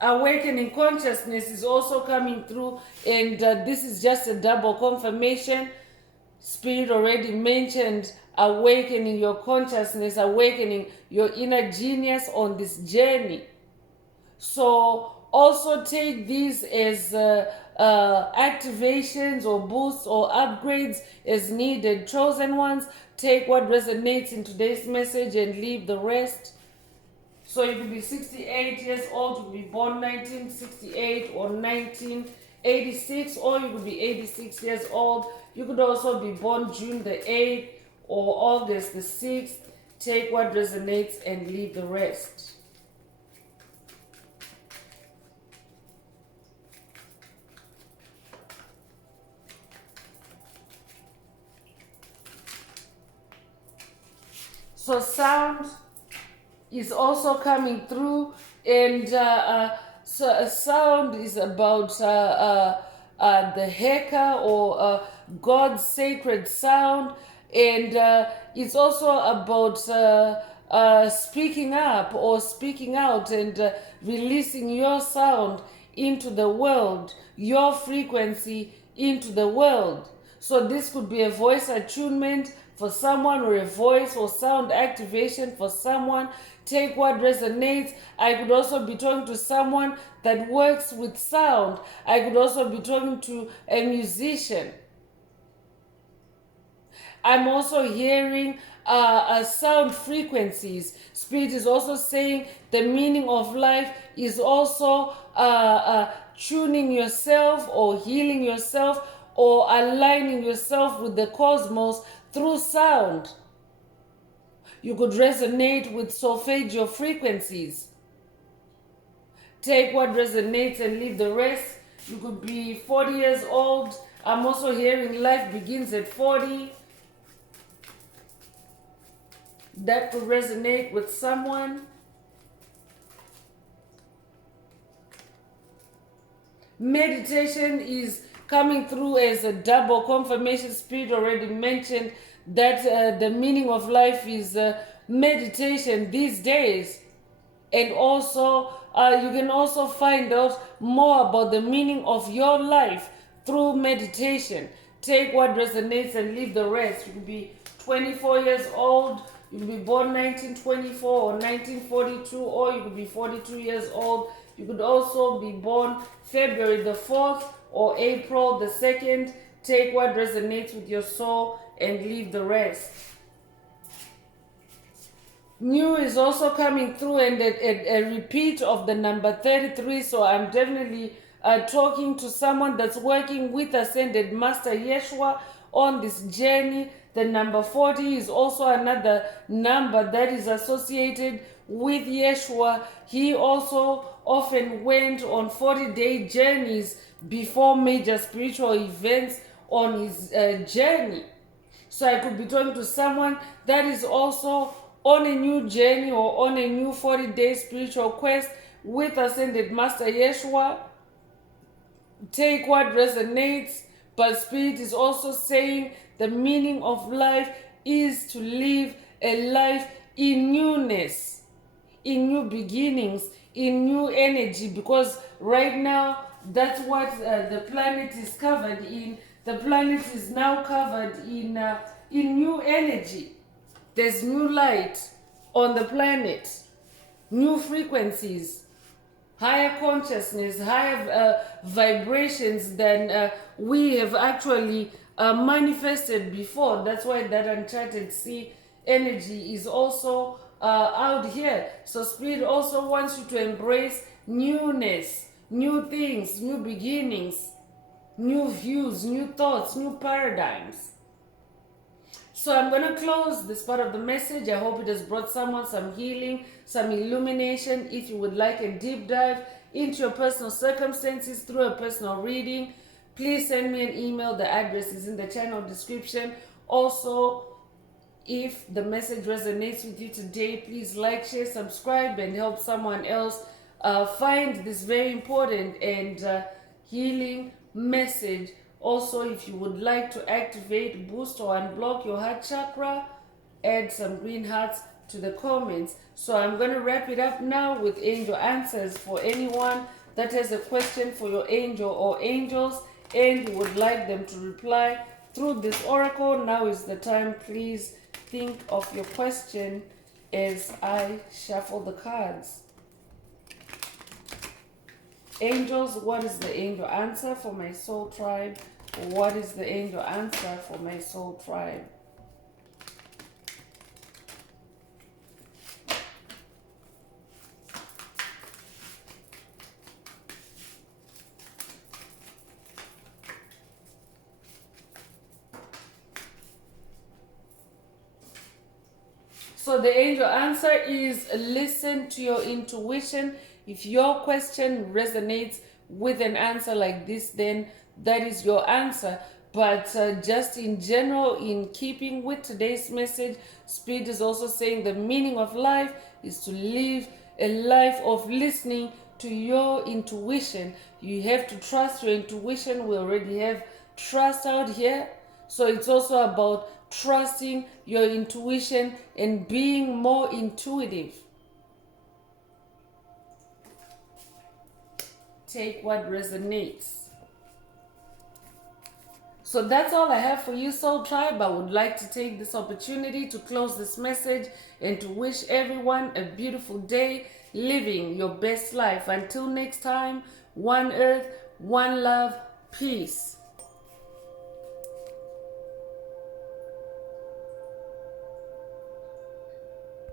Awakening consciousness is also coming through, and this is just a double confirmation. Spirit already mentioned awakening your consciousness, awakening your inner genius on this journey. So also take these as activations or boosts or upgrades as needed. Chosen ones, take what resonates in today's message and leave the rest. So you could be 68 years old, you could be born 1968 or 1986, or you could be 86 years old. You could also be born June the 8th or August the 6th. Take what resonates and leave the rest. So sound is also coming through, and so sound is about the Heka or God's sacred sound, and it's also about speaking up or speaking out and releasing your sound into the world, your frequency into the world. So this could be a voice attunement for someone, or a voice or sound activation for someone. Take what resonates. I could also be talking to someone that works with sound. I could also be talking to a musician. I'm also hearing sound frequencies. Spirit is also saying the meaning of life is also tuning yourself or healing yourself or aligning yourself with the cosmos through sound. You could resonate with solfeggio frequencies. Take what resonates and leave the rest. You could be 40 years old. I'm also hearing life begins at 40. That could resonate with someone. Meditation is coming through as a double confirmation. Spirit already mentioned that the meaning of life is meditation these days. And also, you can also find out more about the meaning of your life through meditation. Take what resonates and leave the rest. You could be 24 years old. You could be born 1924 or 1942, or you could be 42 years old. You could also be born February the 4th or April the 2nd. Take what resonates with your soul and leave the rest. New is also coming through, and a repeat of the number 33. So I'm definitely talking to someone that's working with Ascended Master Yeshua on this journey. The number 40 is also another number that is associated with Yeshua. He also often went on 40-day journeys before major spiritual events on his journey. So I could be talking to someone that is also on a new journey or on a new 40-day spiritual quest with Ascended Master Yeshua. Take what resonates, but Spirit is also saying the meaning of life is to live a life in newness, in new beginnings, in new energy, because right now that's what the planet is covered in. The planet is now covered in new energy. There's new light on the planet, new frequencies, higher consciousness, higher vibrations than we have actually manifested before. That's why that uncharted sea energy is also out here. So Spirit also wants you to embrace newness, new things, new beginnings, new views, new thoughts, new paradigms. So I'm going to close this part of the message. I hope it has brought someone some healing, some illumination. If you would like a deep dive into your personal circumstances through a personal reading, please send me an email. The address is in the channel description. Also, if the message resonates with you today, please like, share, subscribe, and help someone else find this very important and healing message. Also, if you would like to activate, boost, or unblock your heart chakra, add some green hearts to the comments. So I'm going to wrap it up now with angel answers for anyone that has a question for your angel or angels and you would like them to reply through this oracle. Now is the time. Please think of your question as I shuffle the cards. Angels, what is the angel answer for my soul tribe? What is the angel answer for my soul tribe? So the angel answer is listen to your intuition. If your question resonates with an answer like this, then that is your answer. But just in general, in keeping with today's message, Spirit is also saying the meaning of life is to live a life of listening to your intuition. You have to trust your intuition. We already have trust out here. So it's also about trusting your intuition and being more intuitive. Take what resonates. So that's all I have for you, Soul Tribe. I would like to take this opportunity to close this message and to wish everyone a beautiful day, living your best life. Until next time, one earth, one love, peace.